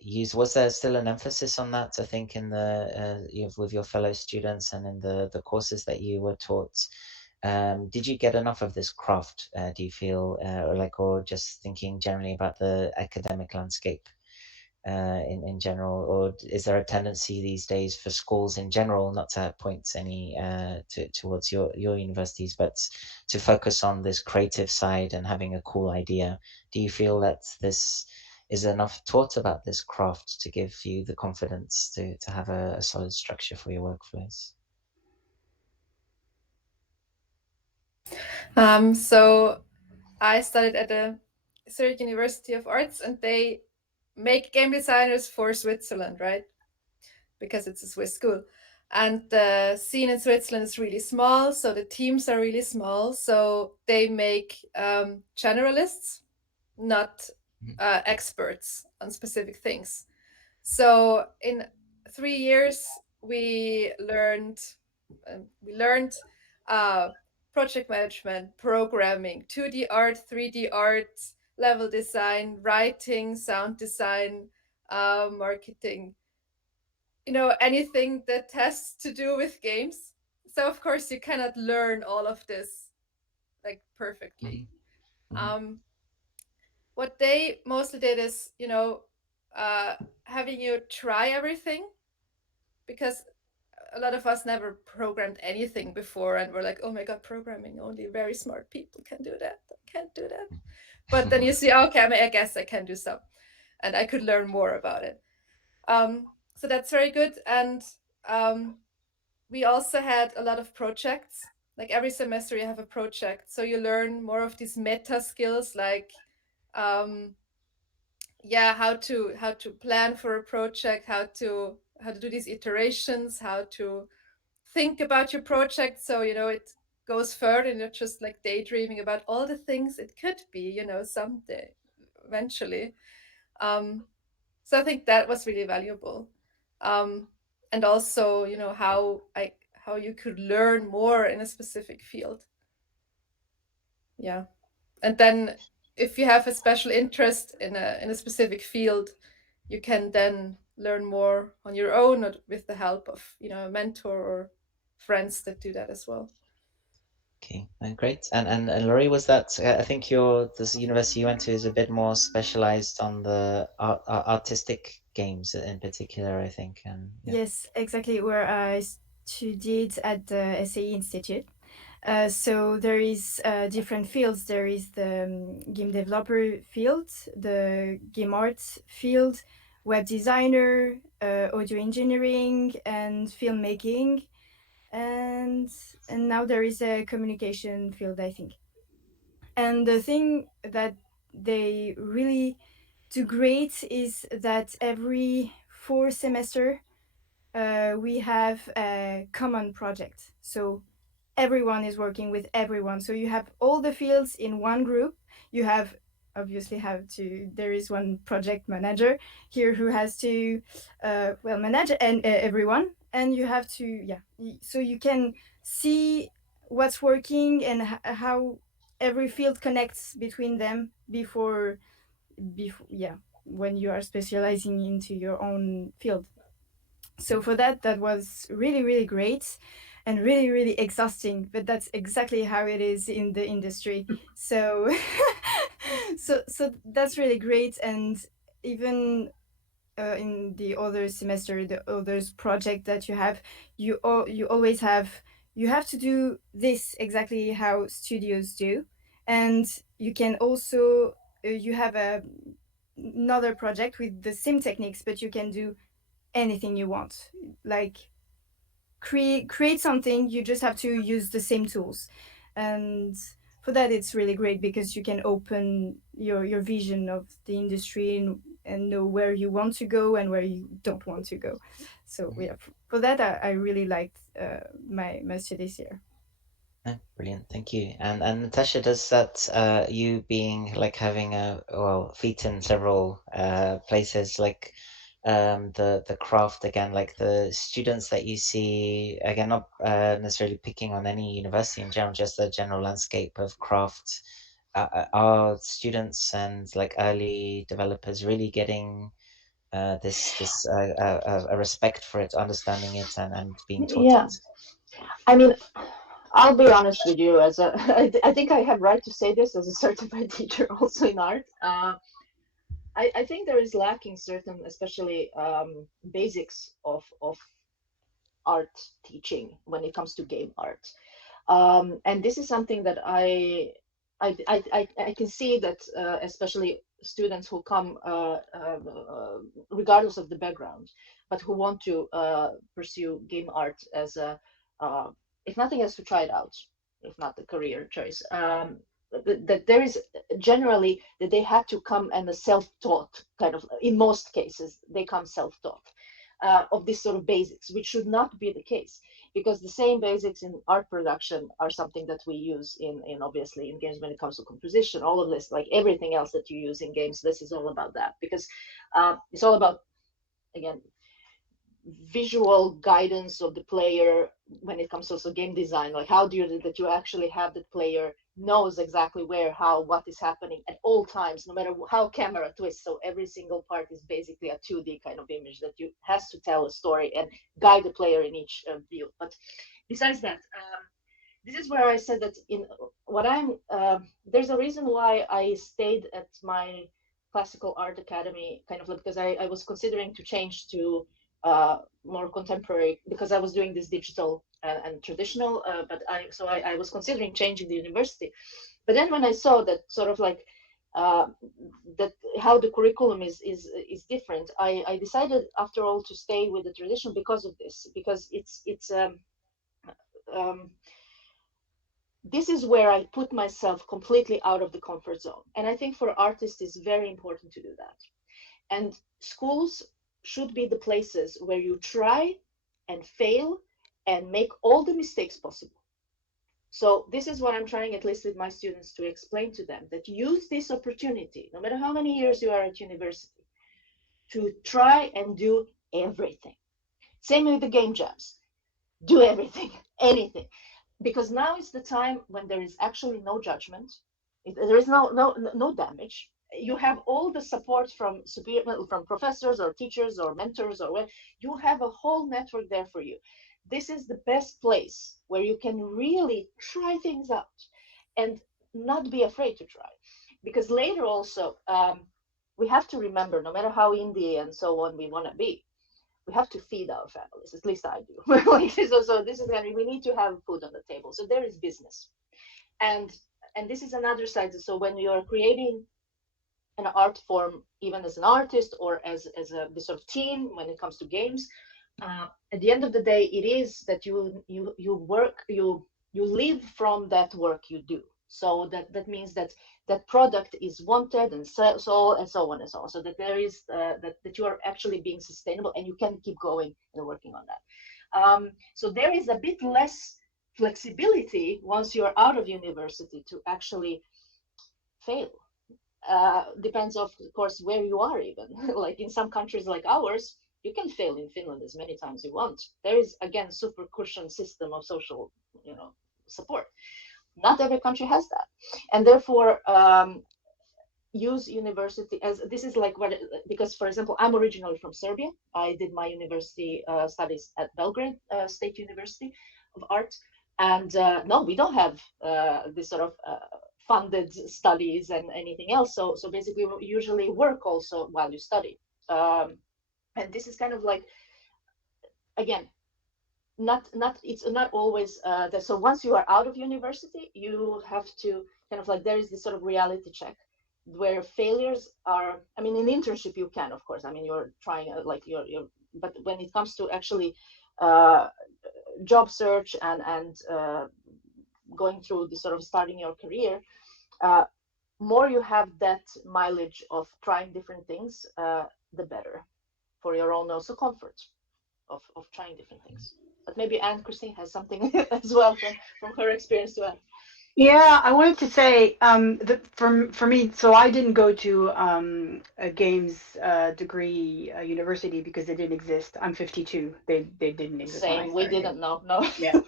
use, was there still an emphasis on that? I think in with your fellow students and in the courses that you were taught. Did you get enough of this craft? Do you feel, or just thinking generally about the academic landscape? In general, or is there a tendency these days for schools in general not to point any towards your universities, but to focus on this creative side and having a cool idea? Do you feel that this is enough taught about this craft to give you the confidence to have a solid structure for your workflows? So I studied at the Zurich University of Arts, and they make game designers for Switzerland, right? Because it's a Swiss school. And the scene in Switzerland is really small, so the teams are really small. So they make generalists, not experts on specific things. So in 3 years, we learned uh, project management, programming, 2D art, 3D art, level design, writing, sound design, marketing, anything that has to do with games. So of course you cannot learn all of this like perfectly. Mhm. Um, what they mostly did is, you know, having you try everything, because a lot of us never programmed anything before, and we're like, oh my god, programming, only very smart people can do that. I can't do that. But then you see, okay, I guess I can do some, and I could learn more about it. So that's very good. And we also had a lot of projects. Like every semester you have a project, so you learn more of these meta skills, like um, yeah, how to plan for a project, how to do these iterations, how to think about your project, so you know it goes further and you're just like daydreaming about all the things it could be, you know, someday, eventually. So I think that was really valuable. And also, you know, how you could learn more in a specific field. Yeah. And then if you have a special interest in a specific field, you can then learn more on your own, or with the help of, you know, a mentor or friends that do that as well. Okay, great. And Laurie, was that, I think this university you went to is a bit more specialized on the artistic games in particular, I think. And yeah. Yes, exactly. Where I studied at the SAE Institute. So there is different fields. There is the game developer field, the game art field, web designer, audio engineering, and filmmaking, and now there is a communication field, I think. And the thing that they really do great is that every 4 semester we have a common project. So everyone is working with everyone. So you have all the fields in one group. You have obviously there is one project manager here who has to manage and everyone, and you have to so you can see what's working and how every field connects between them before when you are specializing into your own field. So for that was really, really great and really, really exhausting, but that's exactly how it is in the industry. So so that's really great. And even in the other semester, the others project that you have, you always you have to do this exactly how studios do. And you can also you have another project with the same techniques, but you can do anything you want, like create something. You just have to use the same tools, and for that it's really great because you can open your vision of the industry and know where you want to go and where you don't want to go. So yeah, for that I really liked my studies here. Oh, brilliant, thank you. And Natasha, does that you being like having feet in several places, like the craft again, like the students that you see again, not necessarily picking on any university in general, just the general landscape of craft, are students and like early developers really getting this a respect for it, understanding it, and being taught Yeah, it? I mean, I'll be honest with you. I think I have right to say this as a certified teacher, also in art. I think there is lacking certain, especially basics of art teaching when it comes to game art. And this is something that I can see that especially students who come regardless of the background, but who want to pursue game art as a if nothing else to try it out, if not the career choice. That there is generally that they have to come and a self-taught kind of, in most cases they come self-taught of this sort of basics, which should not be the case, because the same basics in art production are something that we use in obviously in games when it comes to composition, all of this, like everything else that you use in games. This is all about that, because it's all about, again, visual guidance of the player when it comes to also game design. Like how do you that you actually have the player knows exactly where, how, what is happening at all times, no matter how camera twists. So every single part is basically a 2D kind of image that you has to tell a story and guide the player in each view. But besides that, this is where I said that in what I'm there's a reason why I stayed at my classical art academy, kind of like, because I was considering to change to more contemporary, because I was doing this digital and traditional, but I was considering changing the university. But then when I saw that sort of like uh, that how the curriculum is different, I decided after all to stay with the tradition because of this, because it's um, this is where I put myself completely out of the comfort zone. And I think for artists, it's very important to do that. And schools should be the places where you try and fail and make all the mistakes possible. So this is what I'm trying, at least with my students, to explain to them, that use this opportunity, no matter how many years you are at university, to try and do everything. Same with the game jams. Do everything, anything. Because now is the time when there is actually no judgment. There is no damage. You have all the support from from professors or teachers or mentors, or you have a whole network there for you. This is the best place where you can really try things out and not be afraid to try. Because later also, we have to remember, no matter how indie and so on we want to be, we have to feed our families. At least I do. So this is we need to have food on the table. So there is business, and this is another side. So when you are creating an art form, even as an artist or as a this sort of team, when it comes to games, at the end of the day, it is that you work, you live from that work you do. So that means that that product is wanted and so and so on and so on. So that there is that you are actually being sustainable and you can keep going and working on that. So there is a bit less flexibility once you're out of university to actually fail. Depends of course where you are even. Like in some countries like ours, you can fail in Finland as many times you want. There is again super cushion system of social, support. Not every country has that, and therefore use university as this is like what, because for example I'm originally from Serbia. I did my university studies at Belgrade State University of Art, and no, we don't have this sort of funded studies and anything else. So basically we usually work also while you study, and this is kind of like, again, not it's not always that. So once you are out of university, you have to kind of like, there is this sort of reality check where failures are, I mean in internship you can, of course, I mean you're trying like you're but when it comes to actually job search and going through the sort of starting your career, more you have that mileage of trying different things, the better for your own also comfort of trying different things. But maybe Anne-Christine has something as well from her experience to add. Yeah, I wanted to say that for me, so I didn't go to a games degree university because they didn't exist. I'm 52. They didn't exist when I Same, we started. didn't know. No. Yeah.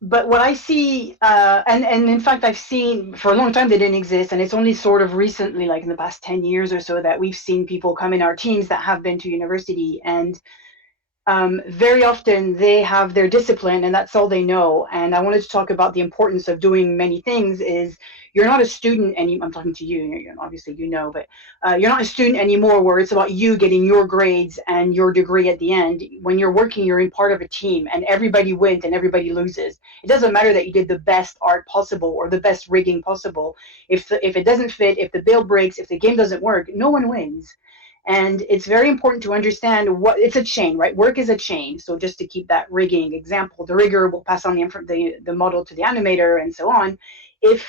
But what I see, and in fact, I've seen for a long time they didn't exist, and it's only sort of recently, like in the past 10 years or so, that we've seen people come in our teams that have been to university, and very often they have their discipline and that's all they know. And I wanted to talk about the importance of doing many things. Is you're not a student anymore. I'm talking to you, obviously but you're not a student anymore where it's about you getting your grades and your degree at the end. When you're working, you're in part of a team and everybody wins and everybody loses. It doesn't matter that you did the best art possible or the best rigging possible. If it doesn't fit, if the bill breaks, if the game doesn't work, no one wins. And it's very important to understand what it's a chain, right? Work is a chain. So just to keep that rigging example, the rigger will pass on the model to the animator and so on. If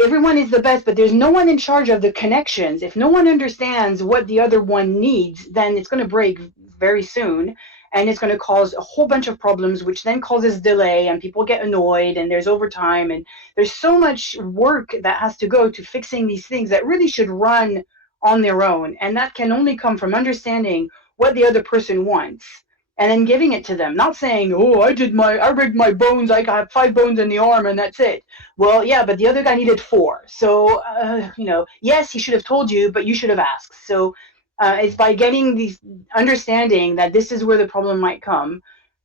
everyone is the best, but there's no one in charge of the connections, if no one understands what the other one needs, then it's going to break very soon. And it's going to cause a whole bunch of problems, which then causes delay and people get annoyed and there's overtime. And there's so much work that has to go to fixing these things that really should run on their own. And that can only come from understanding what the other person wants and then giving it to them, not saying, oh, I rigged my bones, I got 5 bones in the arm and that's it. Well, yeah, but the other guy needed 4. So, yes, he should have told you, but you should have asked. So it's by getting these understanding that this is where the problem might come,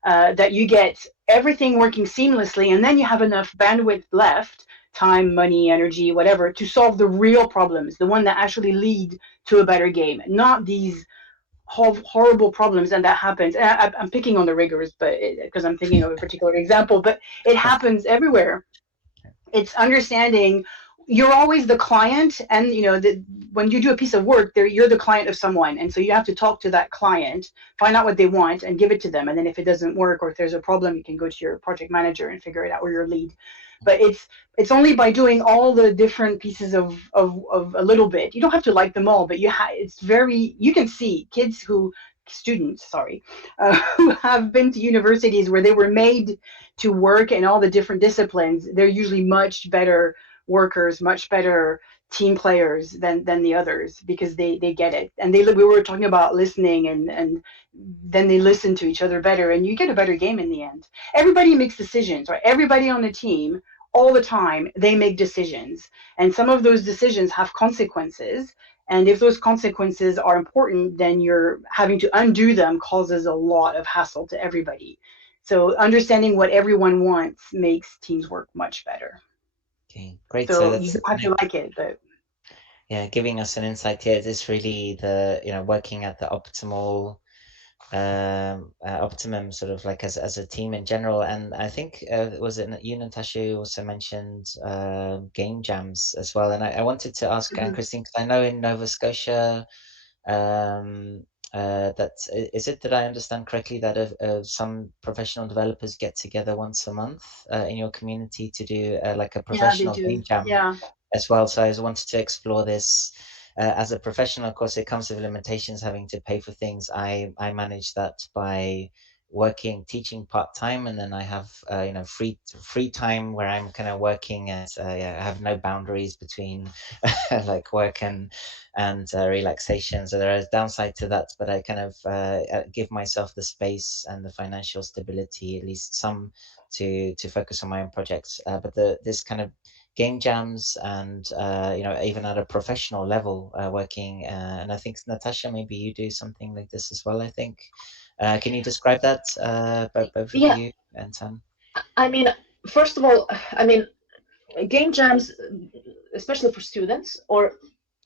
that you get everything working seamlessly, and then you have enough bandwidth left, time, money, energy, whatever, to solve the real problems, the one that actually lead to a better game, not these horrible problems. And that happens. And I'm picking on the riggers, but because I'm thinking of a particular example, but it happens everywhere. It's understanding you're always the client, and when you do a piece of work there, you're the client of someone, and so you have to talk to that client, find out what they want and give it to them, and then if it doesn't work or if there's a problem, you can go to your project manager and figure it out, or your lead. But it's only by doing all the different pieces of a little bit. You don't have to like them all, but it's very, you can see kids who students, sorry, who have been to universities where they were made to work in all the different disciplines. They're usually much better workers, much better team players than the others, because they get it. And we were talking about listening, and then they listen to each other better, and you get a better game in the end. Everybody makes decisions, right? Everybody on the team, all the time, they make decisions, and some of those decisions have consequences. And if those consequences are important, then you're having to undo them causes a lot of hassle to everybody. So understanding what everyone wants makes teams work much better. Okay, great. So So you that's don't have to like it, but yeah, giving us an insight here. It's really the working at the optimum sort of like as a team in general. And I think was it you, Natasha, who also mentioned game jams as well. And I wanted to ask Christine, because I know in Nova Scotia, um, that is it that I understand correctly that some professional developers get together once a month in your community to do like a yeah, they professional do. game jam Yeah. as well. So I just wanted to explore this. As a professional, of course, it comes with limitations, having to pay for things. I manage that by teaching part time, and then I have free time where I'm kind of working, and I have no boundaries between like work and relaxation. So there is downside to that, but I kind of give myself the space and the financial stability, at least some, to focus on my own projects. But this kind of game jams and even at a professional level working, and I think Natasha, maybe you do something like this as well, I think. Can you describe that, both of Yeah, you and Tan? I mean, first of all, I mean, game jams, especially for students or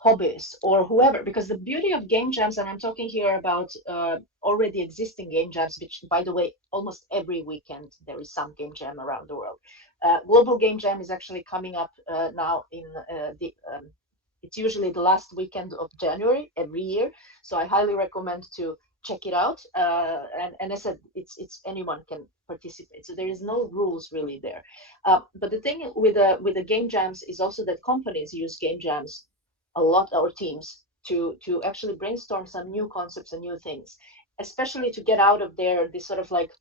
hobbyists or whoever, because the beauty of game jams, and I'm talking here about already existing game jams, which, by the way, almost every weekend there is some game jam around the world. Global Game Jam is actually coming up now in it's usually the last weekend of January every year. So I highly recommend to check it out. And I said, it's anyone can participate. So there is no rules really there. But the thing with the game jams is also that companies use game jams a lot, our teams, to actually brainstorm some new concepts and new things, especially to get out of there this sort of like,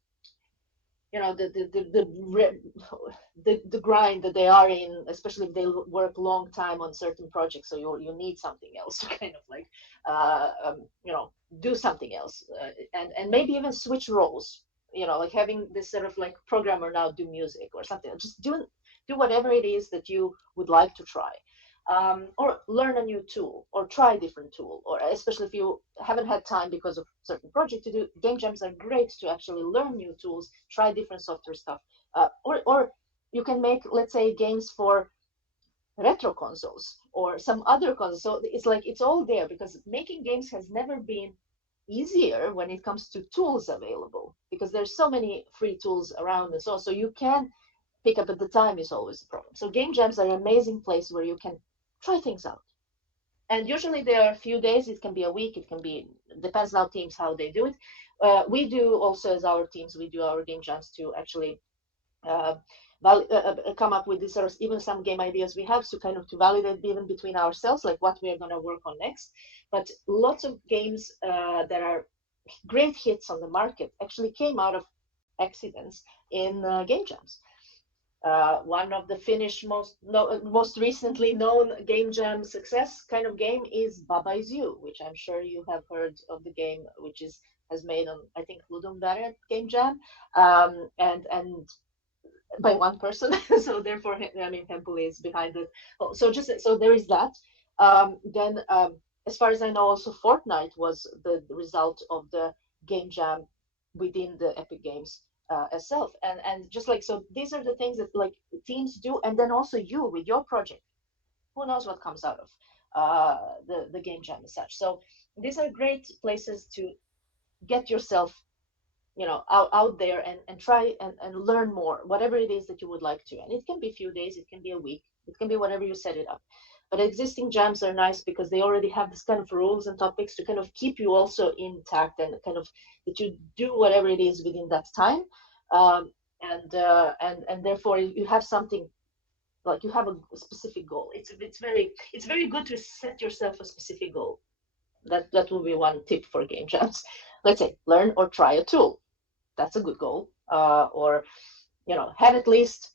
the grind that they are in, especially if they work long time on certain projects. So you need something else to kind of like do something else, and maybe even switch roles, like having this sort of like programmer now do music or something. Just do whatever it is that you would like to try, or learn a new tool or try a different tool, or especially if you haven't had time because of certain project to do, game jams are great to actually learn new tools, try different software stuff, or you can make, let's say, games for retro consoles or some other consoles. So it's like it's all there, because making games has never been easier when it comes to tools available, because there's so many free tools around, and so you can pick up, at the time is always a problem. So game jams are an amazing place where you can try things out. And usually there are a few days, it can be a week, it can be, depends on teams how they do it. We do also, as our teams, we do our game jams to actually come up with this sort of, even some game ideas we have, so kind of to validate even between ourselves, like what we are going to work on next. But lots of games that are great hits on the market actually came out of accidents in game jams. One of the Finnish most recently known game jam success kind of game is Baba Is You, which I'm sure you have heard of the game, which has made on, I think, Ludum game jam, and by one person. So therefore, I mean, Penpal is behind it. So there is that. Then, as far as I know, also Fortnite was the result of the game jam within the Epic Games as self. And just like, so these are the things that like teams do, and then also you with your project, who knows what comes out of the game jam as such. So these are great places to get yourself, you know, out there and try and learn more, whatever it is that you would like to. And it can be a few days, it can be a week, it can be whatever you set it up. But existing jams are nice because they already have this kind of rules and topics to kind of keep you also intact, and kind of that you do whatever it is within that time. And therefore you have something, like you have a specific goal. It's very good to set yourself a specific goal. That will be one tip for game jams. Let's say learn or try a tool. That's a good goal. Or, you know, have at least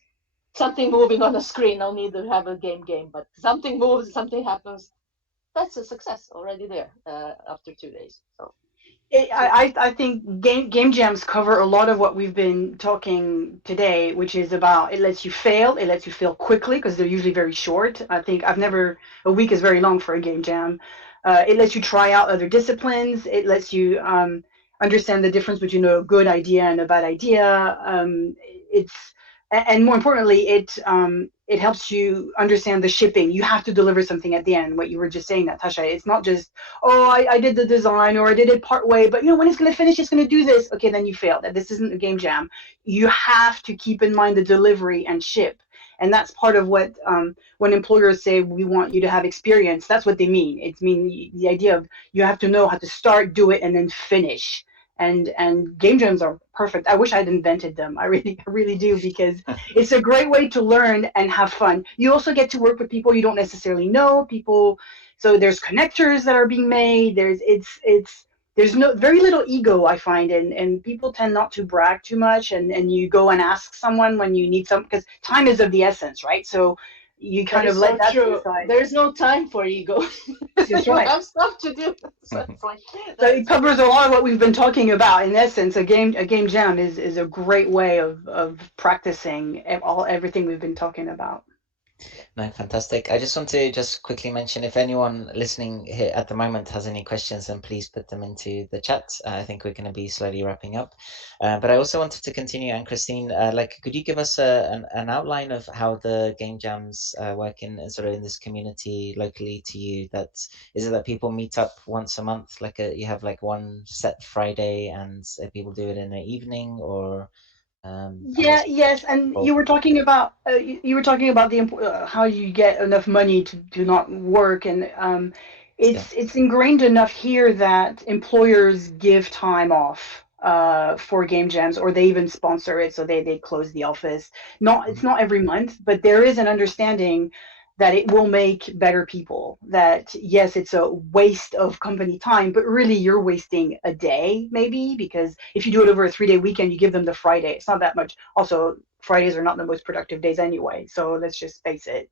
something moving on the screen. No need to have a game, but something moves, something happens. That's a success already there after 2 days. So I think game jams cover a lot of what we've been talking today, which is about it lets you fail, it lets you fail quickly because they're usually very short. I think a week is very long for a game jam. It lets you try out other disciplines. It lets you understand the difference between a good idea and a bad idea. It's and more importantly, it helps you understand the shipping. You have to deliver something at the end. What you were just saying, Natasha, it's not just, oh, I did the design or I did it part way, but you know when it's going to finish, it's going to do this. Okay, then you failed. This isn't a game jam. You have to keep in mind the delivery and ship. And that's part of what when employers say we want you to have experience, that's what they mean. It's mean the idea of you have to know how to start, do it, and then finish. And game jams are perfect. I wish I'd invented them. I really do, because it's a great way to learn and have fun. You also get to work with people you don't necessarily know. People, so there's connectors that are being made. There's no very little ego, I find, and people tend not to brag too much. And you go and ask someone when you need something, because time is of the essence, right? So you kind of let that true. aside. There's no time for ego. That's You right. have stuff to do. So it's like, So it covers a lot of what we've been talking about. In essence, a game jam is a great way of practicing everything we've been talking about. No, fantastic. I just want to just quickly mention, if anyone listening here at the moment has any questions, then please put them into the chat. I think we're going to be slowly wrapping up. But I also wanted to continue, and Christine, like, could you give us an outline of how the game jams work in sort of in this community locally to you? Is it that people meet up once a month, like you have like one set Friday, and people do it in the evening, or Yes, and you were talking about the how you get enough money to do not work, and it's ingrained enough here that employers give time off for game jams, or they even sponsor it, so they close the office. It's not every month, but there is an understanding that it will make better people. That yes, it's a waste of company time, but really you're wasting a day maybe, because if you do it over a 3-day weekend, you give them the Friday. It's not that much. Also, Fridays are not the most productive days anyway, so let's just face it.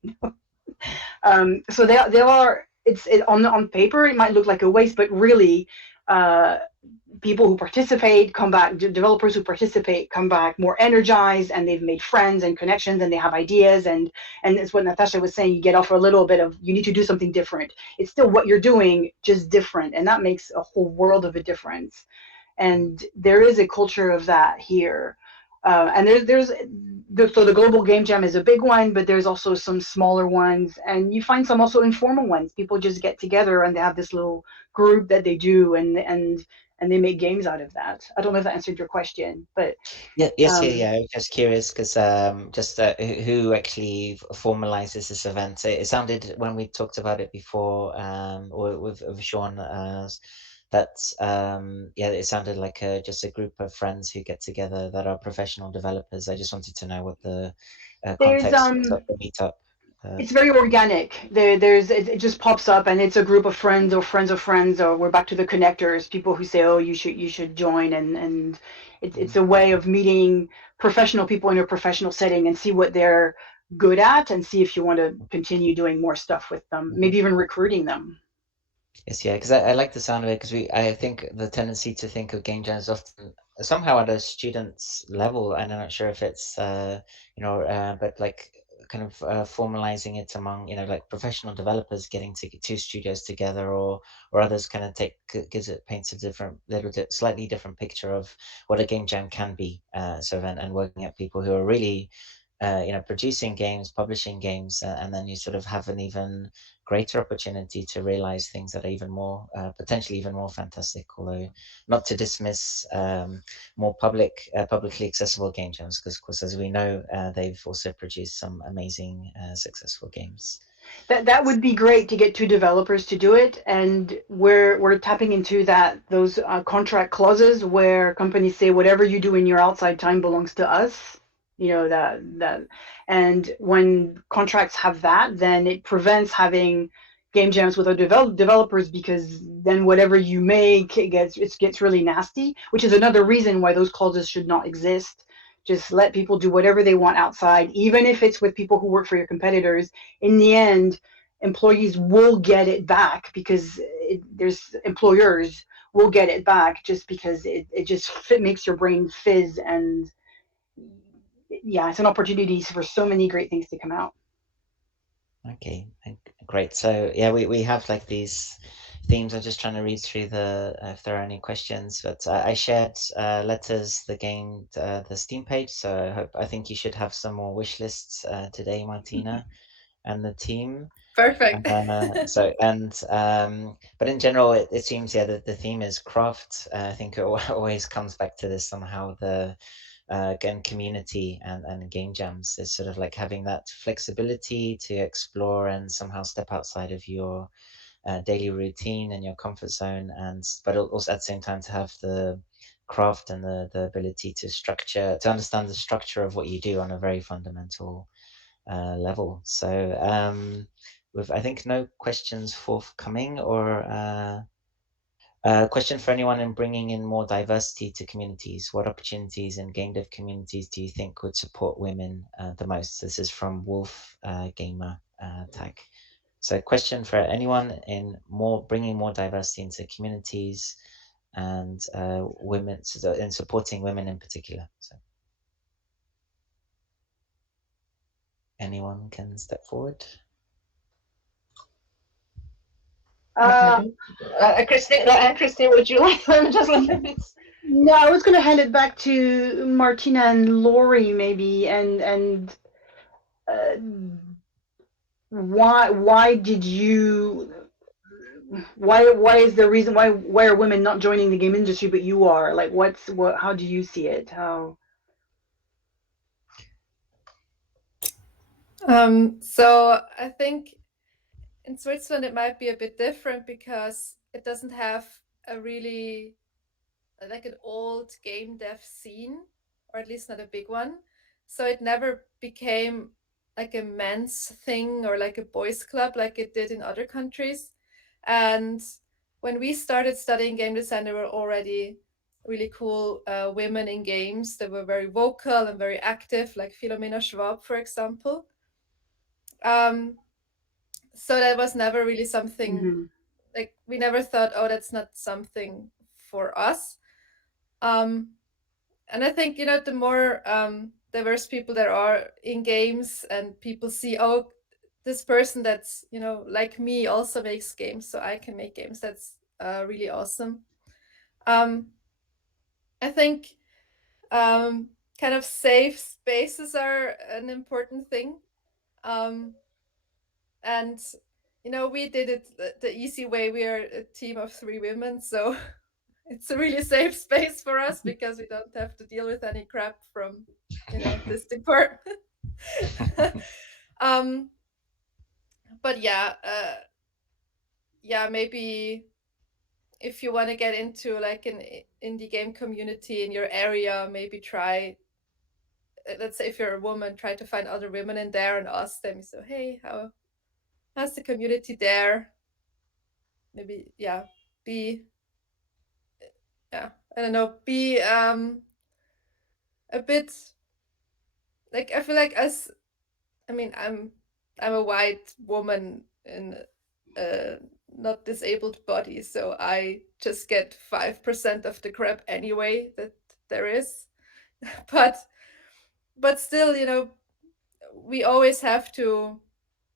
So they are. On paper it might look like a waste, but really, people who participate come back, developers who participate come back more energized, and they've made friends and connections, and they have ideas, and it's what Natasha was saying, you get off a little bit of, you need to do something different. It's still what you're doing, just different, and that makes a whole world of a difference. And there is a culture of that here. And so the global game jam is a big one, but there's also some smaller ones, and you find some also informal ones. People just get together and they have this little group that they do, and they make games out of that. I don't know if that answered your question, but yeah, yes, yeah. I was just curious because just who actually formalizes this event? It sounded when we talked about it before, or with Sean, that yeah, it sounded like just a group of friends who get together that are professional developers. I just wanted to know what the context was of the meetup. It's very organic. It just pops up, and it's a group of friends or friends of friends, or we're back to the connectors, people who say, oh, you should join, and it's a way of meeting professional people in a professional setting and see what they're good at, and see if you want to continue doing more stuff with them, maybe even recruiting them. Yes, yeah, because I like the sound of it, because I think the tendency to think of game jams often somehow at a student's level, and I'm not sure if it's but like kind of formalizing it among, you know, like professional developers getting to two studios together, or others kind of paints a different, slightly different picture of what a game jam can be. And working at people who are really you know, producing games, publishing games, and then you sort of have an even greater opportunity to realize things that are even more potentially even more fantastic. Although not to dismiss more publicly accessible game jams, because of course, as we know, they've also produced some amazing successful games. That would be great to get two developers to do it, and we're tapping into those contract clauses where companies say whatever you do in your outside time belongs to us. You know that, and when contracts have that, then it prevents having game jams with other developers, because then whatever you make it gets really nasty, which is another reason why those clauses should not exist. Just let people do whatever they want outside, even if it's with people who work for your competitors. In the end, employees will get it back, because there's employers will get it back, just because it just makes your brain fizz. And yeah, it's an opportunity for so many great things to come out. Okay, great. So yeah, we have like these themes. I'm just trying to read through if there are any questions, but I shared Letters, the game, the Steam page. So I think you should have some more wish lists today, Martina, and the team. Perfect. But in general, it seems, yeah, the theme is craft. I think it always comes back to this somehow, the again, community and game jams is sort of like having that flexibility to explore and somehow step outside of your daily routine and your comfort zone, but also at the same time to have the craft and the ability to understand the structure of what you do on a very fundamental level. So with, I think, no questions forthcoming, or question for anyone in bringing in more diversity to communities. What opportunities in game dev communities do you think would support women the most? This is from Wolf Gamer Tag. So question for anyone in bringing more diversity into communities and women, in supporting women in particular. So anyone can step forward. Christine, would you like to just let me? No, I was going to hand it back to Martina and Laurie, maybe, and why did you? Why is the reason why are women not joining the game industry, but you are? Like, how do you see it? How? So I think in Switzerland it might be a bit different, because it doesn't have a really like an old game dev scene, or at least not a big one. So it never became like a men's thing or like a boys club like it did in other countries. And when we started studying game design, there were already really cool women in games that were very vocal and very active, like Philomena Schwab, for example. So that was never really something, Mm-hmm. like we never thought, oh, that's not something for us. And I think, you know, the more diverse people there are in games, and people see, oh, this person that's, you know, like me also makes games, so I can make games. That's really awesome. I think kind of safe spaces are an important thing. And, you know, we did it the easy way. We are a team of 3 women, so it's a really safe space for us, because we don't have to deal with any crap from, you know, this department. But yeah, maybe if you want to get into like an indie game community in your area, maybe try, let's say if you're a woman, try to find other women in there and ask them, so hey, how's the community there? Maybe, yeah, I don't know, be a bit like, I feel like I'm a white woman in a not disabled body, so I just get 5% of the crap anyway that there is. but still, you know, we always have to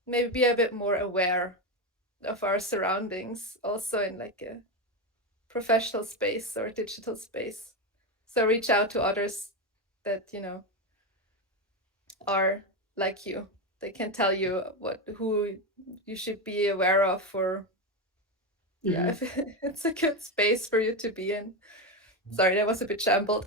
maybe be a bit more aware of our surroundings, also in like a professional space or digital space. So reach out to others that, you know, are like you. They can tell you who you should be aware of, or yeah, if it's a good space for you to be in. Sorry, that was a bit shambled.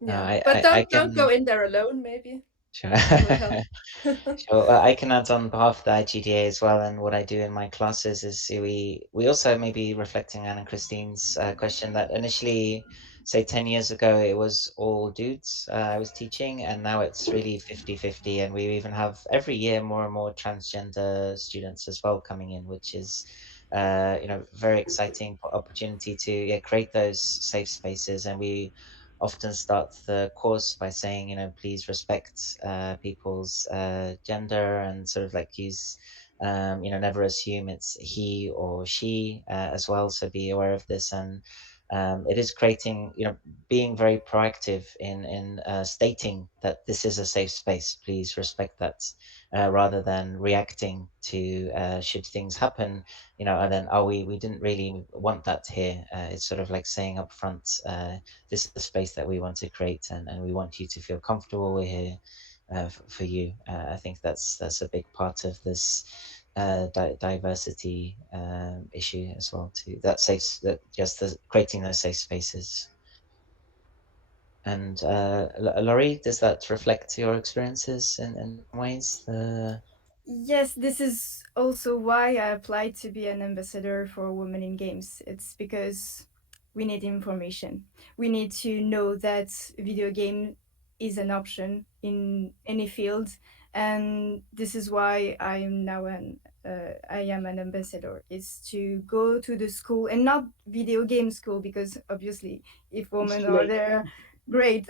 No, Yeah, I, but I don't go can. in there alone. Maybe Sure. that would help. Sure. Well, I can add on behalf of the IGDA as well, and what I do in my classes is we also maybe reflecting Anne and Christine's question that initially, say 10 years ago, it was all dudes I was teaching, and now it's really 50-50, and we even have every year more and more transgender students as well coming in, which is very exciting opportunity to create those safe spaces, and we often start the course by saying, please respect people's gender and sort of like use, never assume it's he or she as well. So be aware of this. And it is creating, being very proactive in stating that this is a safe space. Please respect that, rather than reacting to should things happen, and then, oh, we didn't really want that here. It's sort of like saying up front, this is the space that we want to create, and we want you to feel comfortable. We're here for you. I think that's a big part of this diversity issue as well. Too that safe, that just creating those safe spaces. And Laurie, does that reflect your experiences in some ways? Yes, this is also why I applied to be an ambassador for women in games. It's because we need information. We need to know that video game is an option in any field, and this is why I am an ambassador. Is to go to the school, and not video game school, because obviously if women are there, great.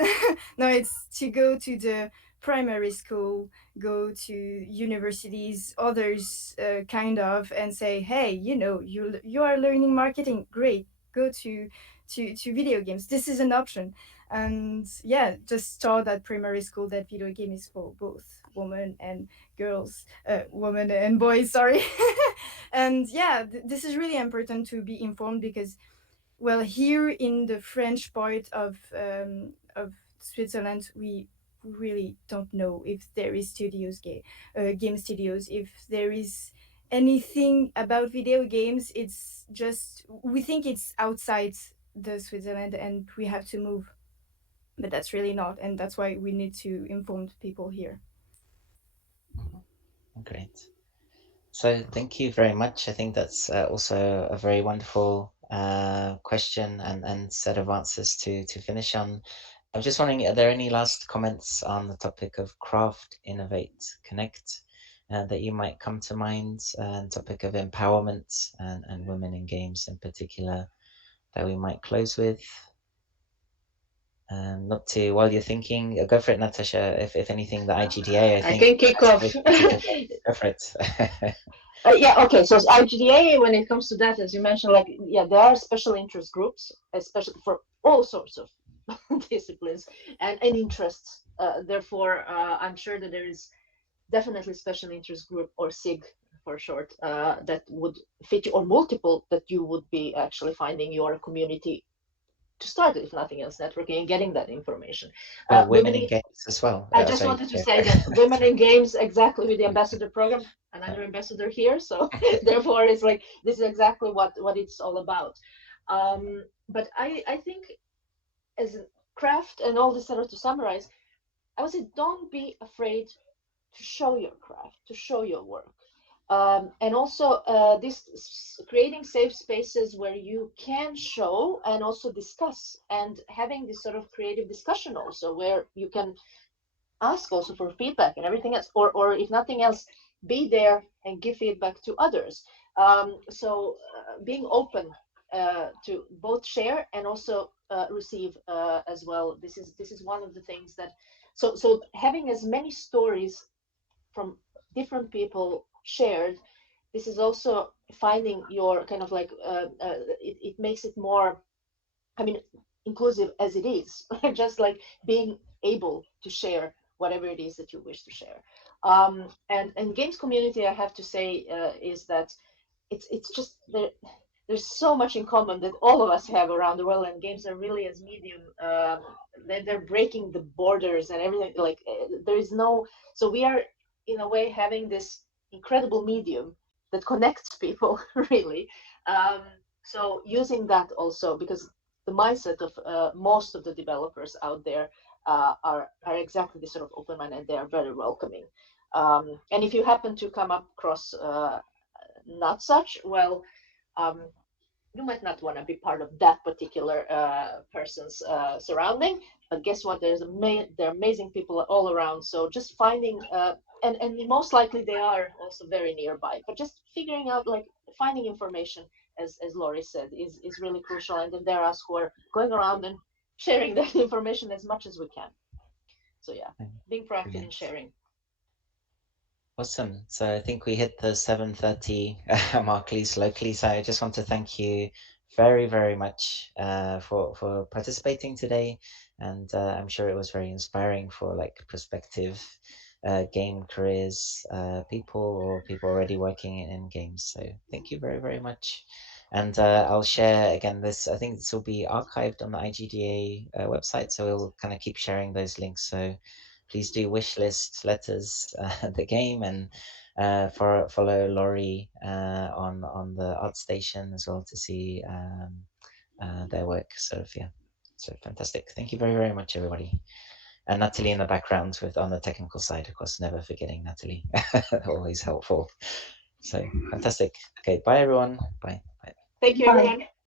No, it's to go to the primary school, go to universities, others kind of, and say, hey, you are learning marketing, great, go to video games, this is an option. And yeah, just start at primary school that video game is for both women and girls, women and boys, sorry. And yeah, this is really important to be informed, because well, here in the French part of Switzerland, we really don't know if there is game studios, if there is anything about video games. It's just, we think it's outside the Switzerland and we have to move, but that's really not, and that's why we need to inform people here. Great. So thank you very much. I think that's also a very wonderful question and set of answers to finish on. I'm just wondering, are there any last comments on the topic of craft, innovate, connect that you might come to mind, and topic of empowerment and women in games in particular that we might close with? Not to, while you're thinking, go for it, Natasha. If anything, the IGDA, I I think, can kick has off. go for it. Yeah, okay. So IGDA, when it comes to that, as you mentioned, like, yeah, there are special interest groups, especially for all sorts of disciplines and interests. Therefore, I'm sure that there is definitely special interest group, or SIG for short, that would fit you, or multiple that you would be actually finding your community to start, if nothing else, networking and getting that information. Women in games as well. I just Sorry. wanted to say that women in games, exactly, with the ambassador program, another ambassador here. So therefore, it's like, this is exactly what it's all about. But I think, as a craft and all this sort of, to summarize, I would say, don't be afraid to show your craft, to show your work. And also this creating safe spaces where you can show and also discuss, and having this sort of creative discussion also, where you can ask also for feedback and everything else, or if nothing else, be there and give feedback to others. So being open to both share and also receive as well. This is one of the things that, so having as many stories from different people shared, this is also finding your kind of like it makes it more, I mean, inclusive as it is. Just like being able to share whatever it is that you wish to share. And games community, I have to say, is that it's just there's so much in common that all of us have around the world, and games are really as medium. They're breaking the borders and everything. Like there is no, so we are in a way having this incredible medium that connects people really. So using that also, because the mindset of most of the developers out there are exactly this sort of open mind, and they are very welcoming. And if you happen to come across not such, well, you might not want to be part of that particular person's surrounding. But guess what? There are amazing people all around. So just finding, and most likely they are also very nearby. But just figuring out, like finding information, as Laurie said, is really crucial. And then there are us who are going around and sharing that information as much as we can. So yeah, being proactive in sharing. Awesome. So I think we hit the 7:30 mark, at least locally. So I just want to thank you very, very much for participating today. And I'm sure it was very inspiring for like prospective game careers people, or people already working in games. So thank you very, very much. And I'll share again this, I think this will be archived on the IGDA website. So we'll kind of keep sharing those links. So please do wishlist Letters, the game, and follow Laurie on the art station as well to see their work. So yeah, so fantastic. Thank you very, very much, everybody. And Natalie in the background on the technical side, of course, never forgetting Natalie. Always helpful. So fantastic. Okay, bye everyone. Bye. Bye. Thank you, everyone.